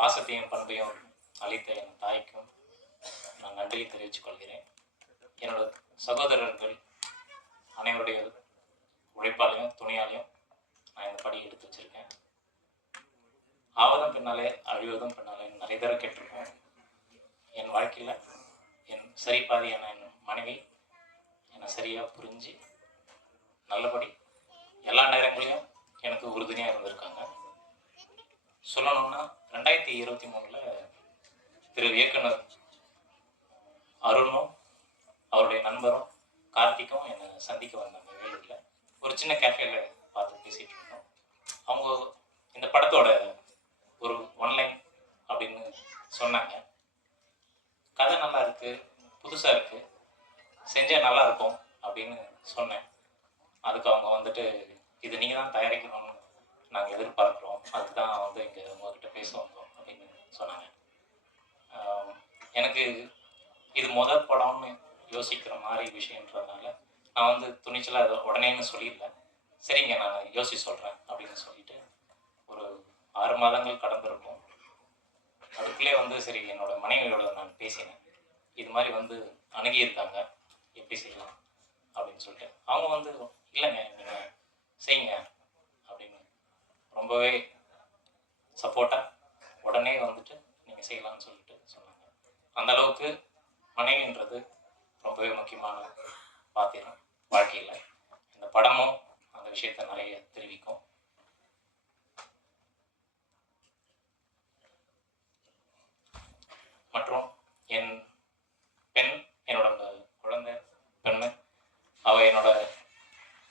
பாசத்தையும் பண்பையும் அளித்த என் தாய்க்கும் நான் நன்றியை தெரிவித்துக் கொள்கிறேன். என்னோட சகோதரர்கள் அனைவருடைய உழைப்பாலையும் துணியாலையும் நான் இந்த படி எடுத்து வச்சிருக்கேன். ஆவதும் பின்னாலே அழிவதும் பின்னாலே நிறைய தடவை கேட்டிருக்கேன். என் வாழ்க்கையில் என் சரிபாதியான என் மனைவி என்னை சரியாக புரிஞ்சு நல்லபடி எல்லா நேரங்களையும் எனக்கு உறுதுணையாக இருந்திருக்காங்க. சொல்லணும்னா 2023 திரு இயக்குனர் அருணும் அவருடைய நண்பரும் கார்த்திக்கும் என்னை சந்திக்க வந்தாங்க. வேலூரில் ஒரு சின்ன கேஃபேல பார்த்து பேசிகிட்டு இருந்தோம். அவங்க இந்த படத்தோட ஒரு ஒன்லைன் அப்படின்னு சொன்னாங்க. கதை நல்லா இருக்குது, புதுசாக இருக்குது, செஞ்சால் நல்லா இருக்கும் அப்படின்னு சொன்னேன். அதுக்கு அவங்க வந்துட்டு இது நீங்கள் தான் தயாரிக்கணும்னு நாங்கள் எதிர்பார்க்குறோம், அதுக்கு தான் வந்து இங்கே உங்ககிட்ட பேச வந்தோம் அப்படின்னு சொன்னாங்க. எனக்கு இது முதல் படம்னு யோசிக்கிற மாதிரி விஷயன்றதுனால நான் வந்து துணிச்சலாக அதை உடனேன்னு சொல்லிடல. சரிங்க நான் யோசிச்சு சொல்கிறேன் அப்படின்னு சொல்லிட்டு ஒரு 6 மாதங்கள் கடந்திருக்கும். அதுக்குள்ளே வந்து சரி என்னோட மனைவியோட நான் பேசினேன். இது மாதிரி வந்து அணுகியிருக்காங்க, எப்படி செய்யலாம் அப்படின்னு சொல்லிட்டு அவங்க வந்து இல்லைங்க நீங்கள் செய்யுங்க அப்படின்னு ரொம்பவே சப்போர்ட்டாக உடனே வந்துட்டு நீங்கள் செய்யலாம்னு சொல்லிட்டு சொன்னாங்க. அந்தளவுக்கு மனைவின்றது ரொம்பவே முக்கியமான பாத்திரம் வாழ்க்கையில். இந்த படமும் அந்த விஷயத்தை நிறைய தெரிவிக்கும். மற்றும் என் பெண், என்னோட குழந்தை பெண்ணு, அவள் என்னோட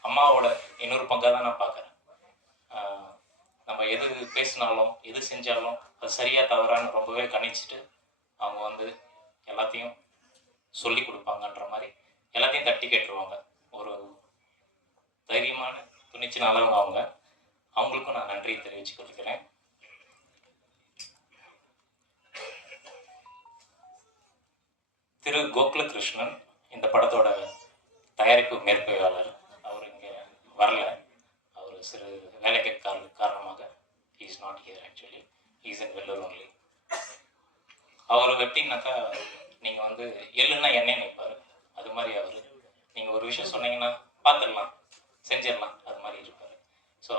அம்மாவோட இன்னொரு பங்காக தான் நான் பார்க்குறேன். நம்ம எது பேசினாலும் எது செஞ்சாலும் அது சரியாக தவறான்னு ரொம்பவே கணிச்சிட்டு அவங்க வந்து எல்லாத்தையும் சொல்லி கொடுப்பாங்கன்ற மாதிரி எல்லாத்தையும் தட்டி கேட்டுருவாங்க. ஒரு தைரியமான துணிச்சலானவங்க அவங்க. அவங்களுக்கும் நான் நன்றி தெரிவித்து கொள்கிறேன். திரு கோகுல கிருஷ்ணன் இந்த படத்தோட தயாரிப்பு மேற்பார்வையாளர். அவர் இங்கே வரல, அவர் சிறு வேலைக்கு காரணமாக is not here. Actually is in Vellore only. அவர் எப்படின்னாக்கா நீங்கள் வந்து எள்ளுன்னா எண்ணெய் நிற்பார், அது மாதிரி அவர். நீங்கள் ஒரு விஷயம் சொன்னீங்கன்னா பார்த்துடலாம், செஞ்சிடலாம், அது மாதிரி இருப்பார். ஸோ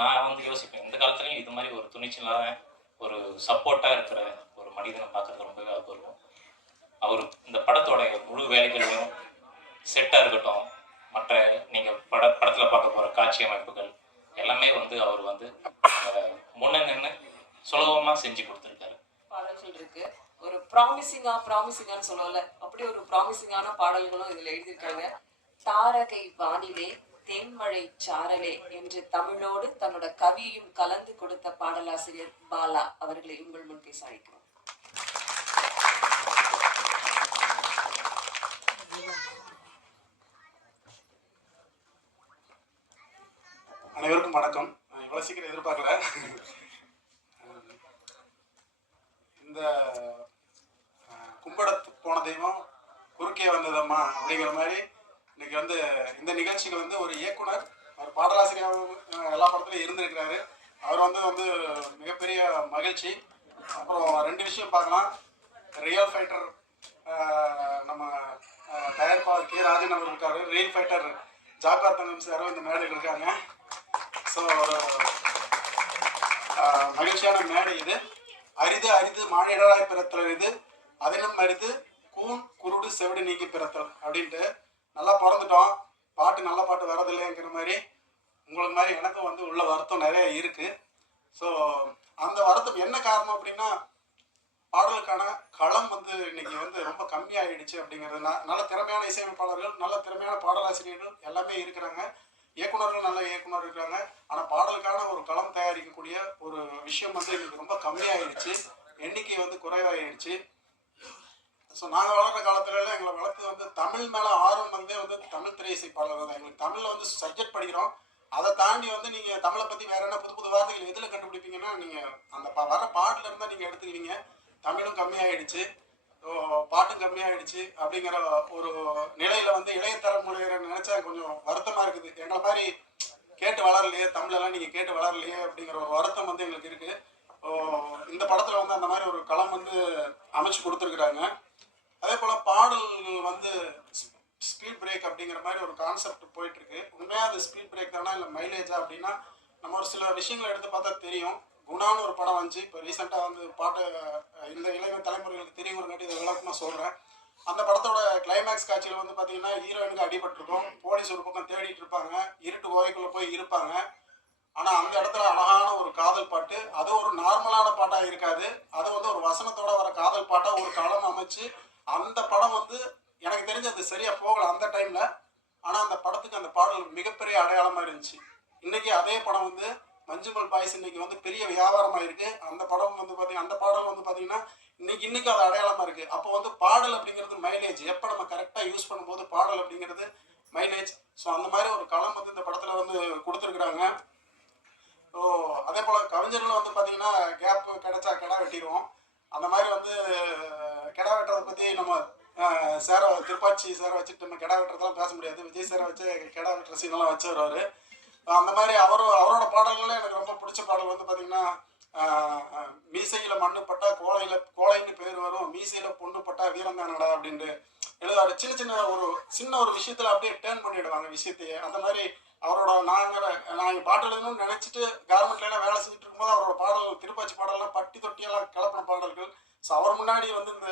நான் வந்து யோசிப்பேன், இந்த காலத்துலேயும் இது மாதிரி ஒரு துணிச்சலாக ஒரு சப்போர்ட்டாக இருக்கிற ஒரு மனிதனை பார்க்குறது ரொம்பவே அபூர்வம். அவர் இந்த படத்தோட முழு வேலைகளையும் செட்டாக இருக்கட்டும், மற்ற நீங்கள் படத்தில் பார்க்க போகிற காட்சி அமைப்புகள் எல்லாமே வந்து அவர் வந்து முன்ன நின்று சுலபமாக செஞ்சு கொடுத்துருக்காரு. பாடல்கள் இருக்கு, ஒரு ப்ராமிசிங்கான்னு சொல்லல, அப்படி ஒரு ப்ராமிசிங்கான பாடல்களும் இதுல எழுதியிருக்காங்க. தாரகை வானிலே தென்மழை சாரலே என்று தமிழோடு தன்னோட கவியையும் கலந்து கொடுத்த பாடலாசிரியர் பாலா அவர்களை உங்கள் முன் பேச அழைக்கிறோம். அனைவருக்கும் வணக்கம். இவ்வளோ சீக்கிரம் எதிர்பார்க்கல. இந்த கும்படத்து போன தெய்வம் குறுக்கே வந்ததம்மா அப்படிங்கிற மாதிரி இன்னைக்கு வந்து இந்த நிகழ்ச்சிக்கு வந்து ஒரு இயக்குனர், ஒரு பாடலாசிரியர் எல்லா படத்துலையும் இருந்திருக்கிறாரு. அவர் வந்து மிகப்பெரிய மகிழ்ச்சி. அப்புறம் 2 விஷயம் பார்க்கலாம். ரியல் ஃபைட்டர் நம்ம தயாரிப்பாளர் கே ராஜன் அவர் இருக்காரு, ரியல் ஃபைட்டர் ஜாக்கார் தங்கம் சாரும் இந்த மேடையில் இருக்காங்க. ஸோ மகிழ்ச்சியான மேடை இது. அரிது அரிது மானிடராய் பிறத்தல் இது, அதிலும் அரிது கூன் குருடு செவிடு நீக்கி பிறத்தல் அப்படின்ட்டு நல்லா பிறந்துட்டோம், பாட்டு நல்ல பாட்டு வரதில்லைங்கிற மாதிரி உங்களுக்கு மாதிரி எனக்கும் வந்து உள்ள வருத்தம் நிறைய இருக்குது. ஸோ அந்த வருத்தம் என்ன காரணம் அப்படின்னா, பாடலுக்கான களம் வந்து இன்னைக்கு வந்து ரொம்ப கம்மியாகிடுச்சு அப்படிங்கிறது. நல்ல திறமையான இசையமைப்பாளர்கள், நல்ல திறமையான பாடலாசிரியர்கள் எல்லாமே இருக்கிறாங்க, இயக்குநர்கள் நல்ல இயக்குனர் இருக்கிறாங்க. ஆனால் பாடலுக்கான ஒரு களம் தயாரிக்கக்கூடிய ஒரு விஷயம் வந்து இன்னைக்கு ரொம்ப கம்மியாகிடுச்சு, எண்ணிக்கை வந்து குறைவாகிடுச்சு. ஸோ நாங்கள் வளர்கிற காலத்துலலாம் எங்களை வளர்த்து வந்து தமிழ் மேலே ஆர்வம் வந்து தமிழ் திரை இசை பாடல்கள் தான். எங்களுக்கு தமிழில் வந்து சப்ஜெக்ட் படிக்கிறோம், அதை தாண்டி வந்து நீங்கள் தமிழை பற்றி வேறு என்ன புது புது வார்த்தைகள் எதில் கண்டுபிடிப்பீங்கன்னா நீங்கள் அந்த வர பாட்டில் இருந்தால் நீங்கள் எடுத்துக்குவீங்க. தமிழும் கம்மியாகிடுச்சு, பாட்டும் கம்மியாகிடுச்சு அப்படிங்கிற ஒரு நிலையில் வந்து இளைய தலைமுறையினர் நினச்சா கொஞ்சம் வருத்தமாக இருக்குது. எங்களை மாதிரி கேட்டு வளரலையே, தமிழெல்லாம் நீங்கள் கேட்டு வளரலையே அப்படிங்கிற ஒரு வருத்தம் வந்து எங்களுக்கு இருக்குது. இந்த படத்தில் வந்து அந்த மாதிரி ஒரு களம் வந்து அமைச்சு கொடுத்துருக்குறாங்க. அதே போல் பாடல்கள் வந்து ஸ்பீட் பிரேக் அப்படிங்கிற மாதிரி ஒரு கான்செப்ட் போயிட்டுருக்கு. உண்மையாக அது ஸ்பீட் பிரேக் தானா இல்லை மைலேஜா அப்படின்னா நம்ம ஒரு சில விஷயங்களை எடுத்து பார்த்தா தெரியும். குணான்னு ஒரு படம் வந்துச்சு இப்போ ரீசெண்டாக வந்து பாட்டு இந்த இளைஞர் தலைமுறைகளுக்கு தெரியுங்கிறங்காட்டி இதை விளக்கமாக சொல்கிறேன். அந்த படத்தோட கிளைமேக்ஸ் காட்சியில் வந்து பார்த்தீங்கன்னா ஹீரோயினுக்கு அடிபட்டிருக்கும். போலீஸ் ஒரு பக்கம் தேடிட்டு இருப்பாங்க, இருட்டு ஓய்க்குள்ளே போய் இருப்பாங்க. ஆனால் அந்த இடத்துல அழகான ஒரு காதல் பாட்டு, அது ஒரு நார்மலான பாட்டாக இருக்காது, அது வந்து ஒரு வசனத்தோட வர காதல் பாட்டாக ஒரு களம் அமைச்சு அந்த படம் வந்து எனக்கு தெரிஞ்சு அது சரியாக போகலை அந்த டைமில். ஆனால் அந்த படத்துக்கு அந்த பாடல் மிகப்பெரிய அடையாளமாக இருந்துச்சு. இன்னைக்கு அதே படம் வந்து மஞ்சுமல் பாய்ஸ் இன்னைக்கு வந்து பெரிய வியாபாரமாக இருக்குது. அந்த படம் வந்து பார்த்தீங்கன்னா அந்த பாடல் வந்து பார்த்தீங்கன்னா இன்னைக்கு அது அடையாளமாக இருக்குது. அப்போ வந்து பாடல் அப்படிங்கிறது மைலேஜ், எப்போ நம்ம கரெக்டாக யூஸ் பண்ணும்போது பாடல் அப்படிங்கிறது மைலேஜ். ஸோ அந்த மாதிரி ஒரு களம் வந்து இந்த படத்தில் வந்து கொடுத்துருக்குறாங்க. ஸோ அதே போல் கவிஞர்கள் வந்து பார்த்தீங்கன்னா கேப் கிடைச்சா கிடா வெட்டிடுவோம். அந்த மாதிரி வந்து கிடா வெட்டுறதை பற்றி நம்ம சேரை திருப்பாச்சி சேரை வச்சுட்டு நம்ம கிடா வெட்டுறதெல்லாம் பேச முடியாது. விஜய் சேரை வச்சு கிடா வெட்டுற சீனெல்லாம் வச்சவர் அவர். அந்த மாதிரி அவரோட பாடல்களில் எனக்கு ரொம்ப பிடிச்ச பாடல் வந்து பார்த்தீங்கன்னா மீசையில் மண்ணு பட்டா கோழைன்னு பேர் வரும், மீசையில் பொண்ணு பட்டா வீரந்தானடா அப்படின்ட்டு எழுதாரு. சின்ன ஒரு விஷயத்தில் அப்படியே டேர்ன் பண்ணிவிடுவாங்க விஷயத்தையே. அந்த மாதிரி அவரோட நாங்கள் பாட்டு எழுதணும்னு நினச்சிட்டு கார்மெண்ட்லாம் வேலை செஞ்சுட்டு இருக்கும்போது அவரோட பாடல்கள் திருப்பாச்சி பாடல்லாம் பட்டி தொட்டியெல்லாம் கிளப்பின பாடல்கள். ஸோ அவர் முன்னாடி வந்து இந்த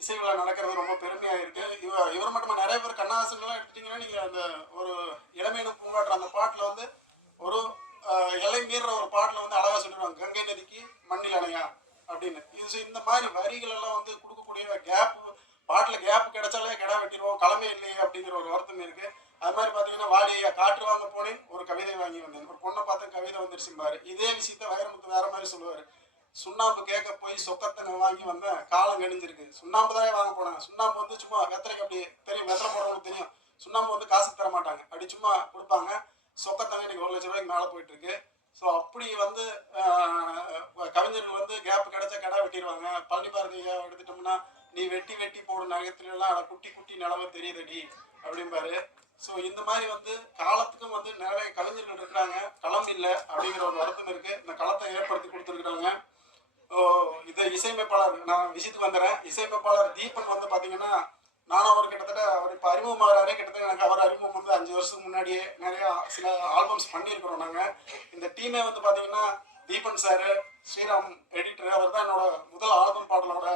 இசை விழா நடக்கிறது ரொம்ப பெருமையாக இருக்குது. இவர் மட்டுமா நிறைய பேர் கண்ணாசன்லாம் எடுத்துட்டிங்கன்னா நீங்கள் அந்த ஒரு இளமையினும் பூங்காற்ற அந்த பாட்டில் வந்து ஒரு எல்லை மீறுற ஒரு பாட்டில் வந்து அழகாக சொல்லிடுவாங்க, கங்கை நதிக்கு மண்ணில் அணையா அப்படின்னு. இந்த மாதிரி வரிகள் எல்லாம் வந்து கொடுக்கக்கூடிய பாட்டில் கேப் கிடைச்சாலே கிடா வெட்டிடுவோம், களமே இல்லையே அப்படிங்கிற ஒரு வருத்தம் இருக்குது. அது மாதிரி பார்த்தீங்கன்னா வாலியா காற்று வாங்க போனேன் ஒரு கவிதை வாங்கி வந்தேன், ஒரு பொண்ணை பார்த்து கவிதை வந்துருச்சும்பாரு. இதே விஷயத்த வைரமுத்து வேற மாதிரி சொல்லுவார். சுண்ணாம்பு கேட்க போய் சொக்கத்தனை வாங்கி வந்தேன், காலம் கணிஞ்சிருக்கு, சுண்ணாம்பு தானே வாங்க போனேன். சுண்ணாம்பு வந்து சும்மா வெத்தலைக்கு அப்படி தெரியும், வெத்தலை போடுறவங்களுக்கு தெரியும். சுண்ணாம்பு வந்து காசுக்கு தர மாட்டாங்க, அப்படி சும்மா கொடுப்பாங்க. சொக்கத்தங்க இன்னைக்கு 1 லட்சம் ரூபாய்க்கு மேலே போயிட்டு இருக்கு. ஸோ அப்படி வந்து கவிஞர்கள் வந்து கேப் கிடைச்சா கிடா வெட்டிடுவாங்க. பழனி பாரதியை எடுத்துட்டோம்னா நீ வெட்டி வெட்டி போடும் நகத்திலாம் குட்டி குட்டி நிலவை தெரியுதடி அப்படிம்பாரு. ஸோ இந்த மாதிரி வந்து காலத்துக்கும் வந்து நிறைய கவிஞர்கள் இருக்கிறாங்க, களம் இல்லை அப்படிங்கிற ஒரு வருத்தம் இருக்குது. இந்த களத்தை ஏற்படுத்தி கொடுத்துருக்குறாங்க. இதை இசையமைப்பாளர் நான் விஷயத்துக்கு வந்துடுறேன். இசையமைப்பாளர் தீபன் வந்து பார்த்தீங்கன்னா நானும் அவர் கிட்டத்தட்ட அவர் இப்போ அறிமுகமாகறாரே, கிட்டத்தட்ட எனக்கு அவர் அறிமுகம் வந்து 5 வருஷத்துக்கு முன்னாடியே நிறையா சில ஆல்பம்ஸ் பண்ணியிருக்கிறோம் நாங்கள். இந்த டீமே வந்து பார்த்தீங்கன்னா தீபன் சார், ஸ்ரீராம் எடிட்டர், அவர் தான் என்னோட முதல் ஆல்பம் பாடலோட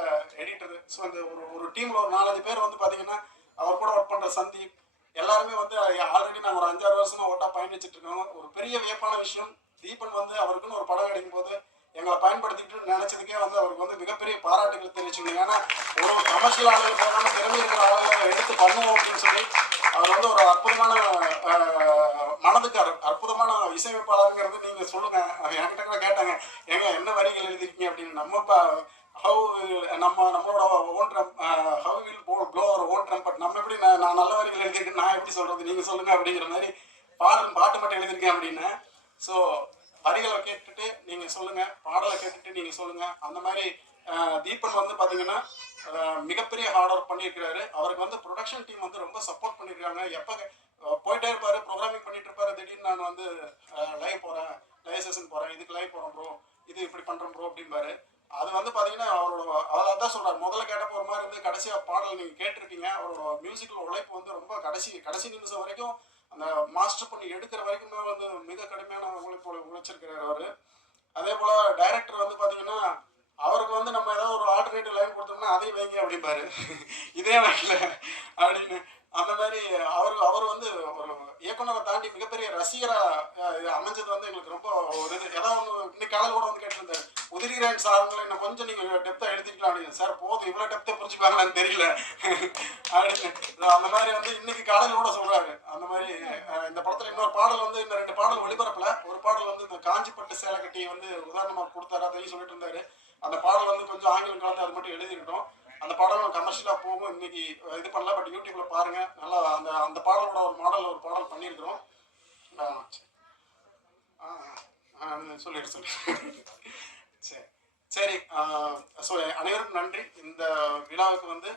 எடிட்டரு. ஸோ இந்த ஒரு டீமில் ஒரு 4-5 பேர் வந்து பார்த்தீங்கன்னா அவர் கூட ஒர்க் பண்ணுற சந்தீப் எல்லாருமே வந்து ஆல்ரெடி நாங்கள் ஒரு 5-6 வருஷமாக ஒட்டா பயணிச்சுட்டு இருக்கோம். ஒரு பெரிய வியப்பான விஷயம், தீபன் வந்து அவருக்குன்னு ஒரு படம் கிடைக்கும் போது எங்களை பயன்படுத்திட்டு நினைச்சதுக்கே வந்து அவருக்கு வந்து மிகப்பெரிய பாராட்டுகள் தெரிவிச்சுக்கணும். ஏன்னா ஒரு கமர்ஷியல் ஆளுகள் போனாலும் திறமை இருக்கிற ஆளுகளை எடுத்து பண்ணுவோம் அப்படின்னு சொல்லி அவர் வந்து ஒரு அற்புதமான மனதுக்கார், அற்புதமான இசையமைப்பாளருங்கிறது நீங்கள் சொல்லுங்கள். என்கிட்ட கூட கேட்டாங்க, ஏங்க என்ன வரிகள் எழுதிருக்கீங்க அப்படின்னு. நம்மளோட own how will blow our own trumpet, நம்ம எப்படி நான் நல்ல வரிகள் எழுதியிருக்கேன், நான் எப்படி சொல்கிறது, நீங்கள் சொல்லுங்கள் அப்படிங்கிற மாதிரி பாட்டு மட்டும் எழுதியிருக்கேன் அப்படின்னு. ஸோ வரிகளை கேட்டுட்டு நீங்கள் சொல்லுங்கள், பாடலை கேட்டுட்டு நீங்கள் சொல்லுங்கள். அந்த மாதிரி தீபன் வந்து பார்த்தீங்கன்னா மிகப்பெரிய ஹார்ட் ஒர்க் பண்ணியிருக்கிறாரு. அவருக்கு வந்து ப்ரொடக்ஷன் டீம் வந்து ரொம்ப சப்போர்ட் பண்ணியிருக்காங்க. எப்போ போயிட்டே இருப்பார், ப்ரோக்ராமிங் பண்ணிட்டு இருப்பார். திடீர்னு நான் வந்து லைவ் போகிறேன், லைவ் செஷன் போகிறேன், இதுக்கு லைவ் போகிறோம் ப்ரோ, இது இப்படி பண்ணுறோம் ப்ரோ அப்படிம்பாரு. அது வந்து பார்த்தீங்கன்னா அவர் தான் சொல்கிறார், முதல்ல கேட்டப்போ ஒரு மாதிரி வந்து கடைசியாக பாடல் நீங்கள் கேட்டிருக்கீங்க. அவரோட மியூசிக்கில் உழைப்பு வந்து ரொம்ப கடைசி நிமிஷம் வரைக்கும் அந்த மாஸ்டர் பண்ணி எடுக்கிற வரைக்குமே வந்து மிக கடுமையான உழைச்சிருக்கிறார் அவர். அதே போல் டைரக்டர் வந்து பார்த்தீங்கன்னா அவருக்கு வந்து நம்ம ஏதாவது ஒரு ஆல்டர்னேட்டிவ் லைன் கொடுத்தோம்னா அதையும் வைங்க அப்படிம்பாரு, இதே வைக்கல அப்படின்னு. அந்த மாதிரி அவர் வந்து ஒரு இயக்குனரை தாண்டி மிகப்பெரிய ரசிகராக அமைஞ்சது வந்து எங்களுக்கு ரொம்ப ஒரு இது. ஏதாவது ஒன்று இன்னைக்கு காலையில் கூட வந்து கேட்டிருந்தாரு, உதிரிகிறேன் சாருங்களை இன்னும் கொஞ்சம் நீங்கள் டெப்த்தாக எழுதிக்கலாம் அப்படின்னு. சார் போதும், இவ்வளோ டெப்த்தை புரிஞ்சுப்பாங்களான்னு தெரியல அப்படின்னு. அந்த மாதிரி வந்து இன்னைக்கு காலையில் கூட சொல்கிறாரு. அந்த மாதிரி இந்த படத்தில் இன்னொரு பாடல் வந்து இன்னும் 2 பாடல் ஒளிபரப்பில், ஒரு பாடல் வந்து இந்த காஞ்சிப்பட்டு சேலை கட்டி வந்து உதாரணமாக கொடுத்தாரு, அதையும் சொல்லிட்டு இருந்தாரு. அந்த பாடல் வந்து கொஞ்சம் ஆங்கிலம் கலந்து அது மட்டும் எழுதிக்கிட்டோம். அந்த பாடலும் கமர்ஷியலாக போகும், இன்னைக்கு இது பண்ணல, பட் யூடியூப்ல பாருங்க, நல்லா அந்த பாடலோட ஒரு பாடல் பண்ணியிருக்கிறோம். சொல்லி சரி. ஸோ அனைவருக்கும் நன்றி. இந்த விழாவுக்கு வந்து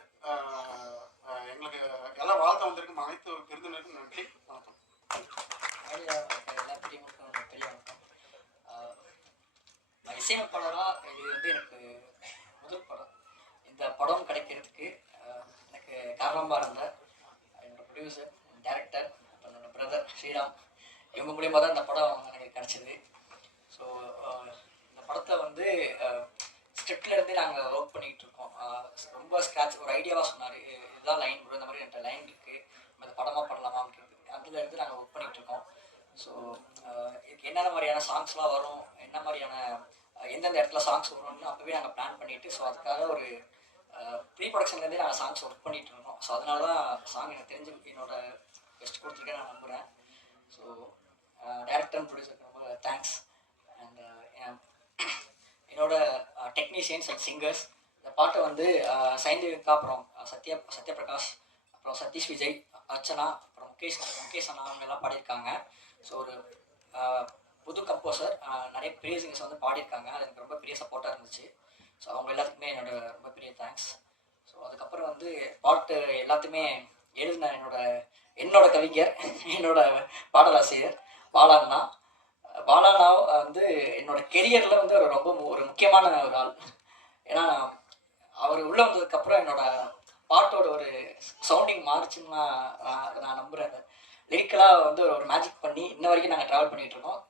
எங்களுக்கு எல்லாம் வாழ்க்கை வந்திருக்கும் அனைத்து விருந்தினருக்கும் நன்றி. வணக்கம். எல்லா பெரியவங்களுக்கும் பெரிய வணக்கம். இசையமைப்பாளராக இது வந்து எனக்கு முதல் படம். இந்த படம் கிடைக்கிறதுக்கு எனக்கு காரணமாக இருந்த என்னோட ப்ரொடியூசர், டைரக்டர், என்னோட பிரதர் ஸ்ரீராம், இவங்க மூலியமாக தான் இந்த படம் எனக்கு கிடச்சிது. ஸோ இந்த படத்தை வந்து ஸ்கிரிப்ட்லேருந்தே நாங்கள் ஒர்க் பண்ணிக்கிட்டு இருக்கோம். ரொம்ப ஸ்க்ராட்ச் ஒரு ஐடியாவாக சொன்னார், இதுதான் லைன் வரும், இந்த மாதிரி என்கிட்ட லைன் இருக்குது, நம்ம இந்த படமாக பண்ணலாமான்றது. அதுலேருந்து நாங்கள் ஒர்க் பண்ணிகிட்டு இருக்கோம். ஸோ இதுக்கு என்னென்ன மாதிரியான சாங்ஸ்லாம் வரும், என்ன மாதிரியான எந்தெந்த இடத்துல சாங்ஸ் வரும்னு அப்போவே நாங்கள் பிளான் பண்ணிவிட்டு, ஸோ அதுக்காக ஒரு ப்ரீ ப்ரொடக்ஷன்லேருந்தே நாங்கள் சாங்ஸ் ஒர்க் பண்ணிகிட்டு இருந்தோம். ஸோ அதனால தான் சாங் எனக்கு தெரிஞ்சு என்னோட பெஸ்ட் கொடுத்துருக்கேன் நான் நம்புகிறேன். ஸோ டைரக்டர் அண்ட் ப்ரொடியூசருக்கு ரொம்ப தேங்க்ஸ். அண்ட் என்னோட டெக்னீஷியன்ஸ் அண்ட் சிங்கர்ஸ். இந்த பாட்டை வந்து சைந்தவிகா, அப்புறம் சத்யபிரகாஷ், அப்புறம் சதீஷ் விஜய், அர்ச்சனா, அப்புறம் முகேஷ் அண்ணா அவங்கெல்லாம் பாடியிருக்காங்க. ஸோ ஒரு புது கம்போசர், நிறைய பெரிய சிங்கர்ஸ் வந்து பாடியிருக்காங்க. அது எனக்கு ரொம்ப பெரிய சப்போர்ட்டாக இருந்துச்சு. ஸோ அவங்க எல்லாத்துக்குமே ரொம்ப பெரிய தேங்க்ஸ். ஸோ அதுக்கப்புறம் வந்து பாட்டு எல்லாத்தையுமே எழுதின என்னோட கவிஞர், என்னோட பாடலாசிரியர் பாலாண்ணா. பாலாண்ணா வந்து என்னோட கெரியரில் வந்து ஒரு முக்கியமான ஒரு ஆள். ஏன்னா அவர் உள்ளே வந்ததுக்கப்புறம் என்னோட பாட்டோட ஒரு சவுண்டிங் மாறிச்சுன்னு நான் நம்புகிறேன். லிரிக்கலாக வந்து ஒரு மேஜிக் பண்ணி இன்ன வரைக்கும் நாங்கள் ட்ராவல் பண்ணிகிட்ருக்கோம்.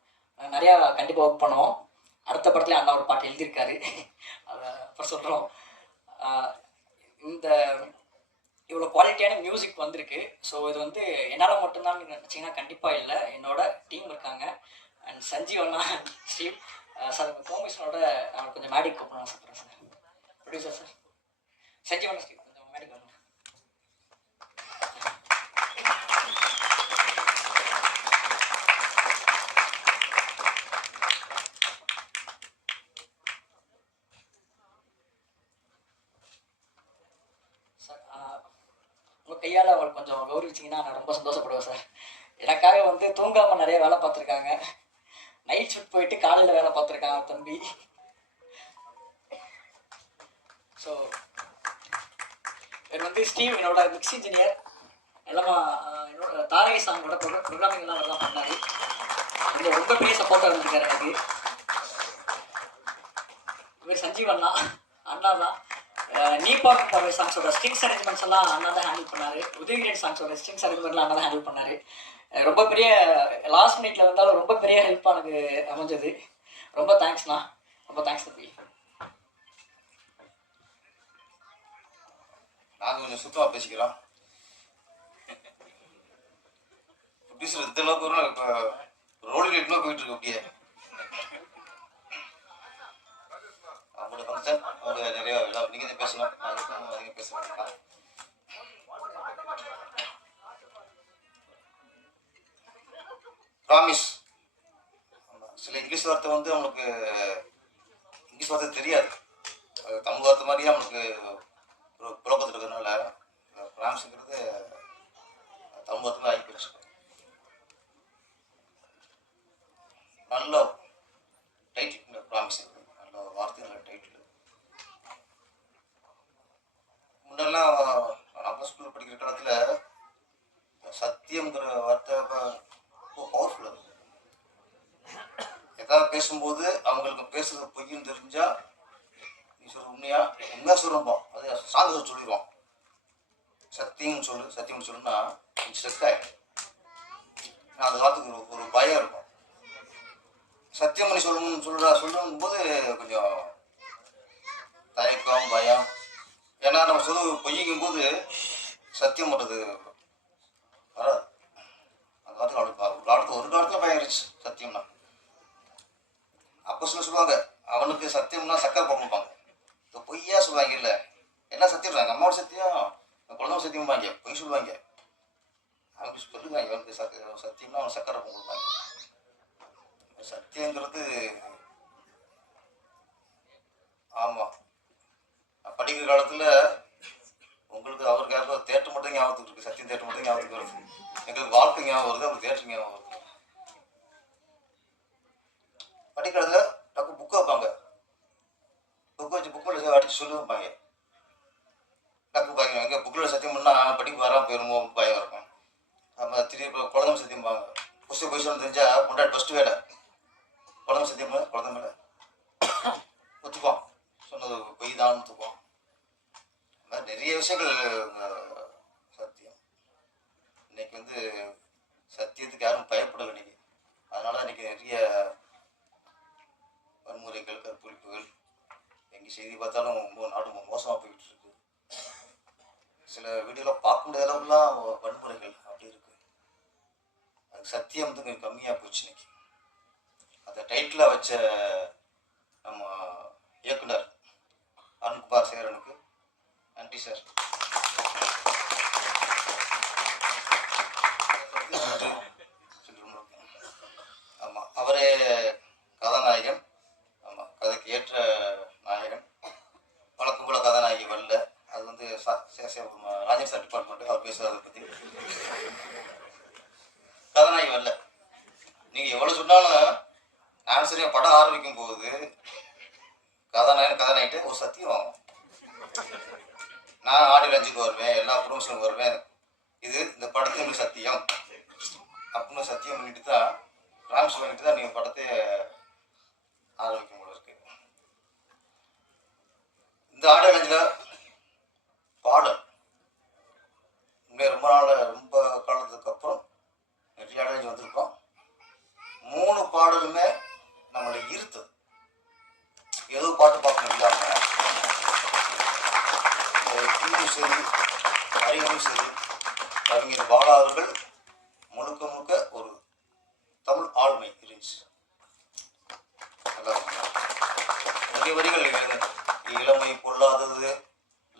நிறையா கண்டிப்பாக ஒர்க் பண்ணுவோம். அடுத்த படத்துல அண்ணா ஒரு பாட்டு எழுதியிருக்காரு, அதை அப்புறம் சொல்கிறோம். இந்த இவ்வளோ குவாலிட்டியான மியூசிக் வந்திருக்கு. ஸோ இது வந்து என்னால் மட்டும்தான் நினச்சிங்கன்னா கண்டிப்பாக இல்லை, என்னோட டீம் இருக்காங்க. அண்ட் சஞ்சீவண்ணா, ஸ்டீவ் சார், கோமிஷனோட நான் கொஞ்சம் மேடிக் கூப்பிடணும் ஆசைப்படுறேன் சார். ப்ரொடியூசர் சார் சஞ்சீவண்ணா, ஸ்டீவ் கொஞ்சம் மேடிக் வரணும் சார். உங்கள் கையால் அவங்களுக்கு கொஞ்சம் கௌரவிச்சிங்கன்னா நான் ரொம்ப சந்தோஷப்படுவேன் சார். எனக்காக வந்து தூங்காமல் நிறைய வேலை பார்த்துருக்காங்க. நைட் ஷிஃப்ட் போயிட்டு காலையில் வேலை பார்த்துருக்காங்க தம்பி. ஸோ இவர் வந்து ஸ்டீவ் என்னோட மிக்ஸ் இன்ஜினியர். எல்லாமா என்னோட தாரகை சாங்கோட ப்ரோக்ராமிங்லாம் அவர் தான் பண்ணார். கொஞ்சம் ரொம்ப பெரிய சப்போர்ட்டாக இருந்திருக்காரு எனக்கு. இவர் சஞ்சீவ் அண்ணா தான். நீ பார்க்க பறவை சாங்ஸோட ஸ்ட்ரிங்ஸ் அரேஞ்ச்மெண்ட்ஸ் எல்லாம் அண்ணா தான் ஹேண்டில் பண்ணார். உதயகிரன் சாங்ஸோட ஸ்ட்ரிங்ஸ் அரேஞ்ச்மெண்ட்லாம் அண்ணா தான் ஹேண்டில் பண்ணார். ரொம்ப பெரிய லாஸ்ட் மினிட்ல வந்தாலும் ரொம்ப பெரிய ஹெல்ப் எனக்கு அமைஞ்சது. ரொம்ப தேங்க்ஸ்ண்ணா, ரொம்ப தேங்க்ஸ் தம்பி. நாங்கள் கொஞ்சம் சுத்தமாக பேசிக்கிறோம். ப்ரொடியூசர் இந்த அளவுக்கு வரும், இப்போ ரோலில் இன்னும் போயிட்டு இருக்கு. அப்படியே அவங்களோட ஃபங்க்ஷன் அவங்க நிறையா நீங்கள் தான் பேசணும், நாங்கள் அதிகம் பேச மாட்டோம். ப்ராமிஸ். சில இங்கிலீஷ் வார்த்தை வந்து அவங்களுக்கு இங்கிலீஷ் வார்த்தை தெரியாது, தமிழ் வார்த்தை மாதிரியே அவங்களுக்கு ஒரு புழக்கத்தில் இருக்கிறதுனால ப்ராமிஸுங்கிறது தமிழ் வார்த்தை ஆகி போச்சு. நல்ல டைட்டில் ப்ராமிஸ், நல்ல வார்த்தை, நல்ல டைட்டில். முன்னெல்லாம் நம்ம ஸ்கூலில் படிக்கிற காலத்தில் சத்தியங்கிற வார்த்தை ரொம்ப பவர்ஃபுல்லாக இருக்கும். ஏதாவது பேசும்போது அவங்களுக்கு பேசுறது பொய்ன்னு தெரிஞ்சா நீ சொல்ற உண்மையாக சொல்லும்போம், அது சாங்க சொல்லிடுவோம். சத்தியம்னு சொல்லுன்னா ஸ்ட்ரெஸ் ஆகிடும். அந்த வார்த்தைக்கு ஒரு பயம் இருக்கும். சத்தியம் பண்ணி சொல்லும் போது கொஞ்சம் தயக்கம், பயம். ஏன்னா நம்ம பொய்யும் போது சத்தியம் பண்ணுறது வராது. அந்த வார்த்தைக்கு ஒரு காலத்தில் பயம் இருந்துச்சு சத்தியம்னா. அப்போ சொல்லுவாங்க, அவனுக்கு சத்தியம்னா சக்கரை போட்டுப்பாங்க. இப்போ பொய்யா சொல்லுவாங்க, இல்லை எல்லாம் சத்தியம் சொல்லுவாங்க. அம்மாவோட சத்தியம், குழந்தையோட சத்தியம்பாங்க, பொய் சொல்லுவாங்க. அவங்க சொல்லுவாங்க இவனுக்கு சத்தியம்னா அவன் சக்கரை போட்டுப்பாங்க. சத்தியங்கிறது ஆமாம். படிக்கிற காலத்தில் உங்களுக்கு அவருக்கு தேட்டர் மட்டும் ஞாபகத்துக்கு இருக்குது, சத்தியம் தேட்டர் மட்டும் ஞாபகத்துக்கு வருது. எங்களுக்கு வாழ்க்கை ஞாபகம் வருது, அவருக்கு தேட்டர் ஞாபகம் வருது. படிக்கிறதுல டக்கு புக்கை வைப்பாங்க, புக்கில் அடிச்சு சொல்லி வைப்பாங்க. டக்கு பாய்க்கணும், எங்கள் புக்கில் சத்தியம் பண்ணால் படிப்பு வராமல் போயிருமோ பயம் இருக்கும். நம்ம திடீர்னு குழந்தை சத்தியம்பாங்க. பொய் சொல்லணும் தெரிஞ்சால் முன்னாடி ஃபஸ்ட்டு வேலை குழந்தை சத்தியம் குழந்தை மேலே ஒத்துக்குவான், சொன்னது பொய் தான் ஒத்துக்குவான். இந்த மாதிரி நிறைய விஷயங்கள் சத்தியம். இன்னைக்கு வந்து சத்தியத்துக்கு யாரும் பயப்படலை இன்னைக்கு. அதனால தான் இன்னைக்கு நிறைய வன்முறைகள், கற்பழிப்புகள், எங்கே செய்தி பார்த்தாலும் ரொம்ப நாடு மோசமாக போயிட்டு இருக்கு. சில வீடியோவில் பார்க்க முடியாத அளவுக்குலாம் வன்முறைகள் அப்படி இருக்கு. அது சத்தியம் வந்து கொஞ்சம் கம்மியாக போச்சு இன்னைக்கு. அந்த டைட்டில் வச்ச நம்ம இயக்குனர் அருண்குமார் சேரனுக்கு நன்றி சார். ஆமாம், அவரே கதாநாயகன். ஆமாம், கதைக்கு ஏற்ற நாயகன். வழக்கம் போல கதாநாயகி வரல. அது வந்து ராஜன் சார் டிபார்ட்மெண்ட்டு அவர் பேசுகிறத பற்றி. கதாநாயகி வரல. நீங்கள் எவ்வளோ சொன்னாலும் நான் சரியாக படம் ஆரம்பிக்கும் போது கதாநாயகிட்டு ஒரு சத்தியம் வாங்கும். நான் ஆடியோ லஞ்சுக்கு வருவேன், எல்லா ப்ரொமோஷனுக்கு வருவேன், இது இந்த படத்துக்கு சத்தியம் அப்படின்னு சத்தியம் பண்ணிட்டு தான் ப்ராமிஸ் பண்ணிட்டு தான் நீங்கள் படத்தை ஆரம்பிக்கும் போல இருக்கு. இந்த ஆடியோ லஞ்சில் பாடல் இன்னும் ரொம்ப காலத்துக்கு அப்புறம் நிறைய ஆடியோ லஞ்ச் வந்திருக்கோம். 3 பாடலுமே நம்மளை இருத்தது. ஏதோ பாட்டு பார்க்கணும் இல்லாமல் சரி, அறிஞரும் சரி, கவிஞர் பாலா அவர்கள் முழுக்க முழுக்க ஒரு தமிழ் ஆளுமை இருந்துச்சு. நிறைய வரிகள் இளமை பொல்லாதது,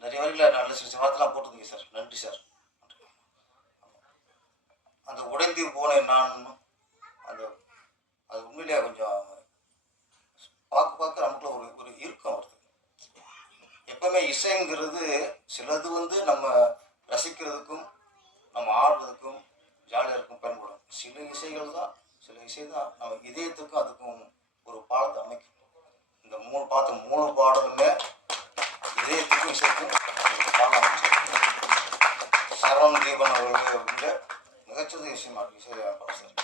நிறைய வரிகள் நல்ல சில வார்த்தைலாம் போட்டுருந்தீங்க சார். நன்றி சார். அந்த உடைந்து போனேன் நான், அந்த அது உண்மையிலேயே கொஞ்சம் பார்க்க நமக்குள்ள ஒரு இறுக்கம் வருது. எப்பவுமே இசைங்கிறது சிலது வந்து நம்ம ரசிக்கிறதுக்கும் நம்ம ஆடுறதுக்கும் ஜாலியாக இருக்கும் பயன்படும். சில இசை தான் நம்ம இதயத்துக்கும் அதுக்கும் ஒரு பாடத்தை அமைக்கும். இந்த 3 பாடலுமே இதயத்துக்கும் இசைக்கும் ஒரு பாடம் அமைச்சு. சரவண தீபன் அவர்களுடைய மிகச்சிறந்த இசை பாடம்.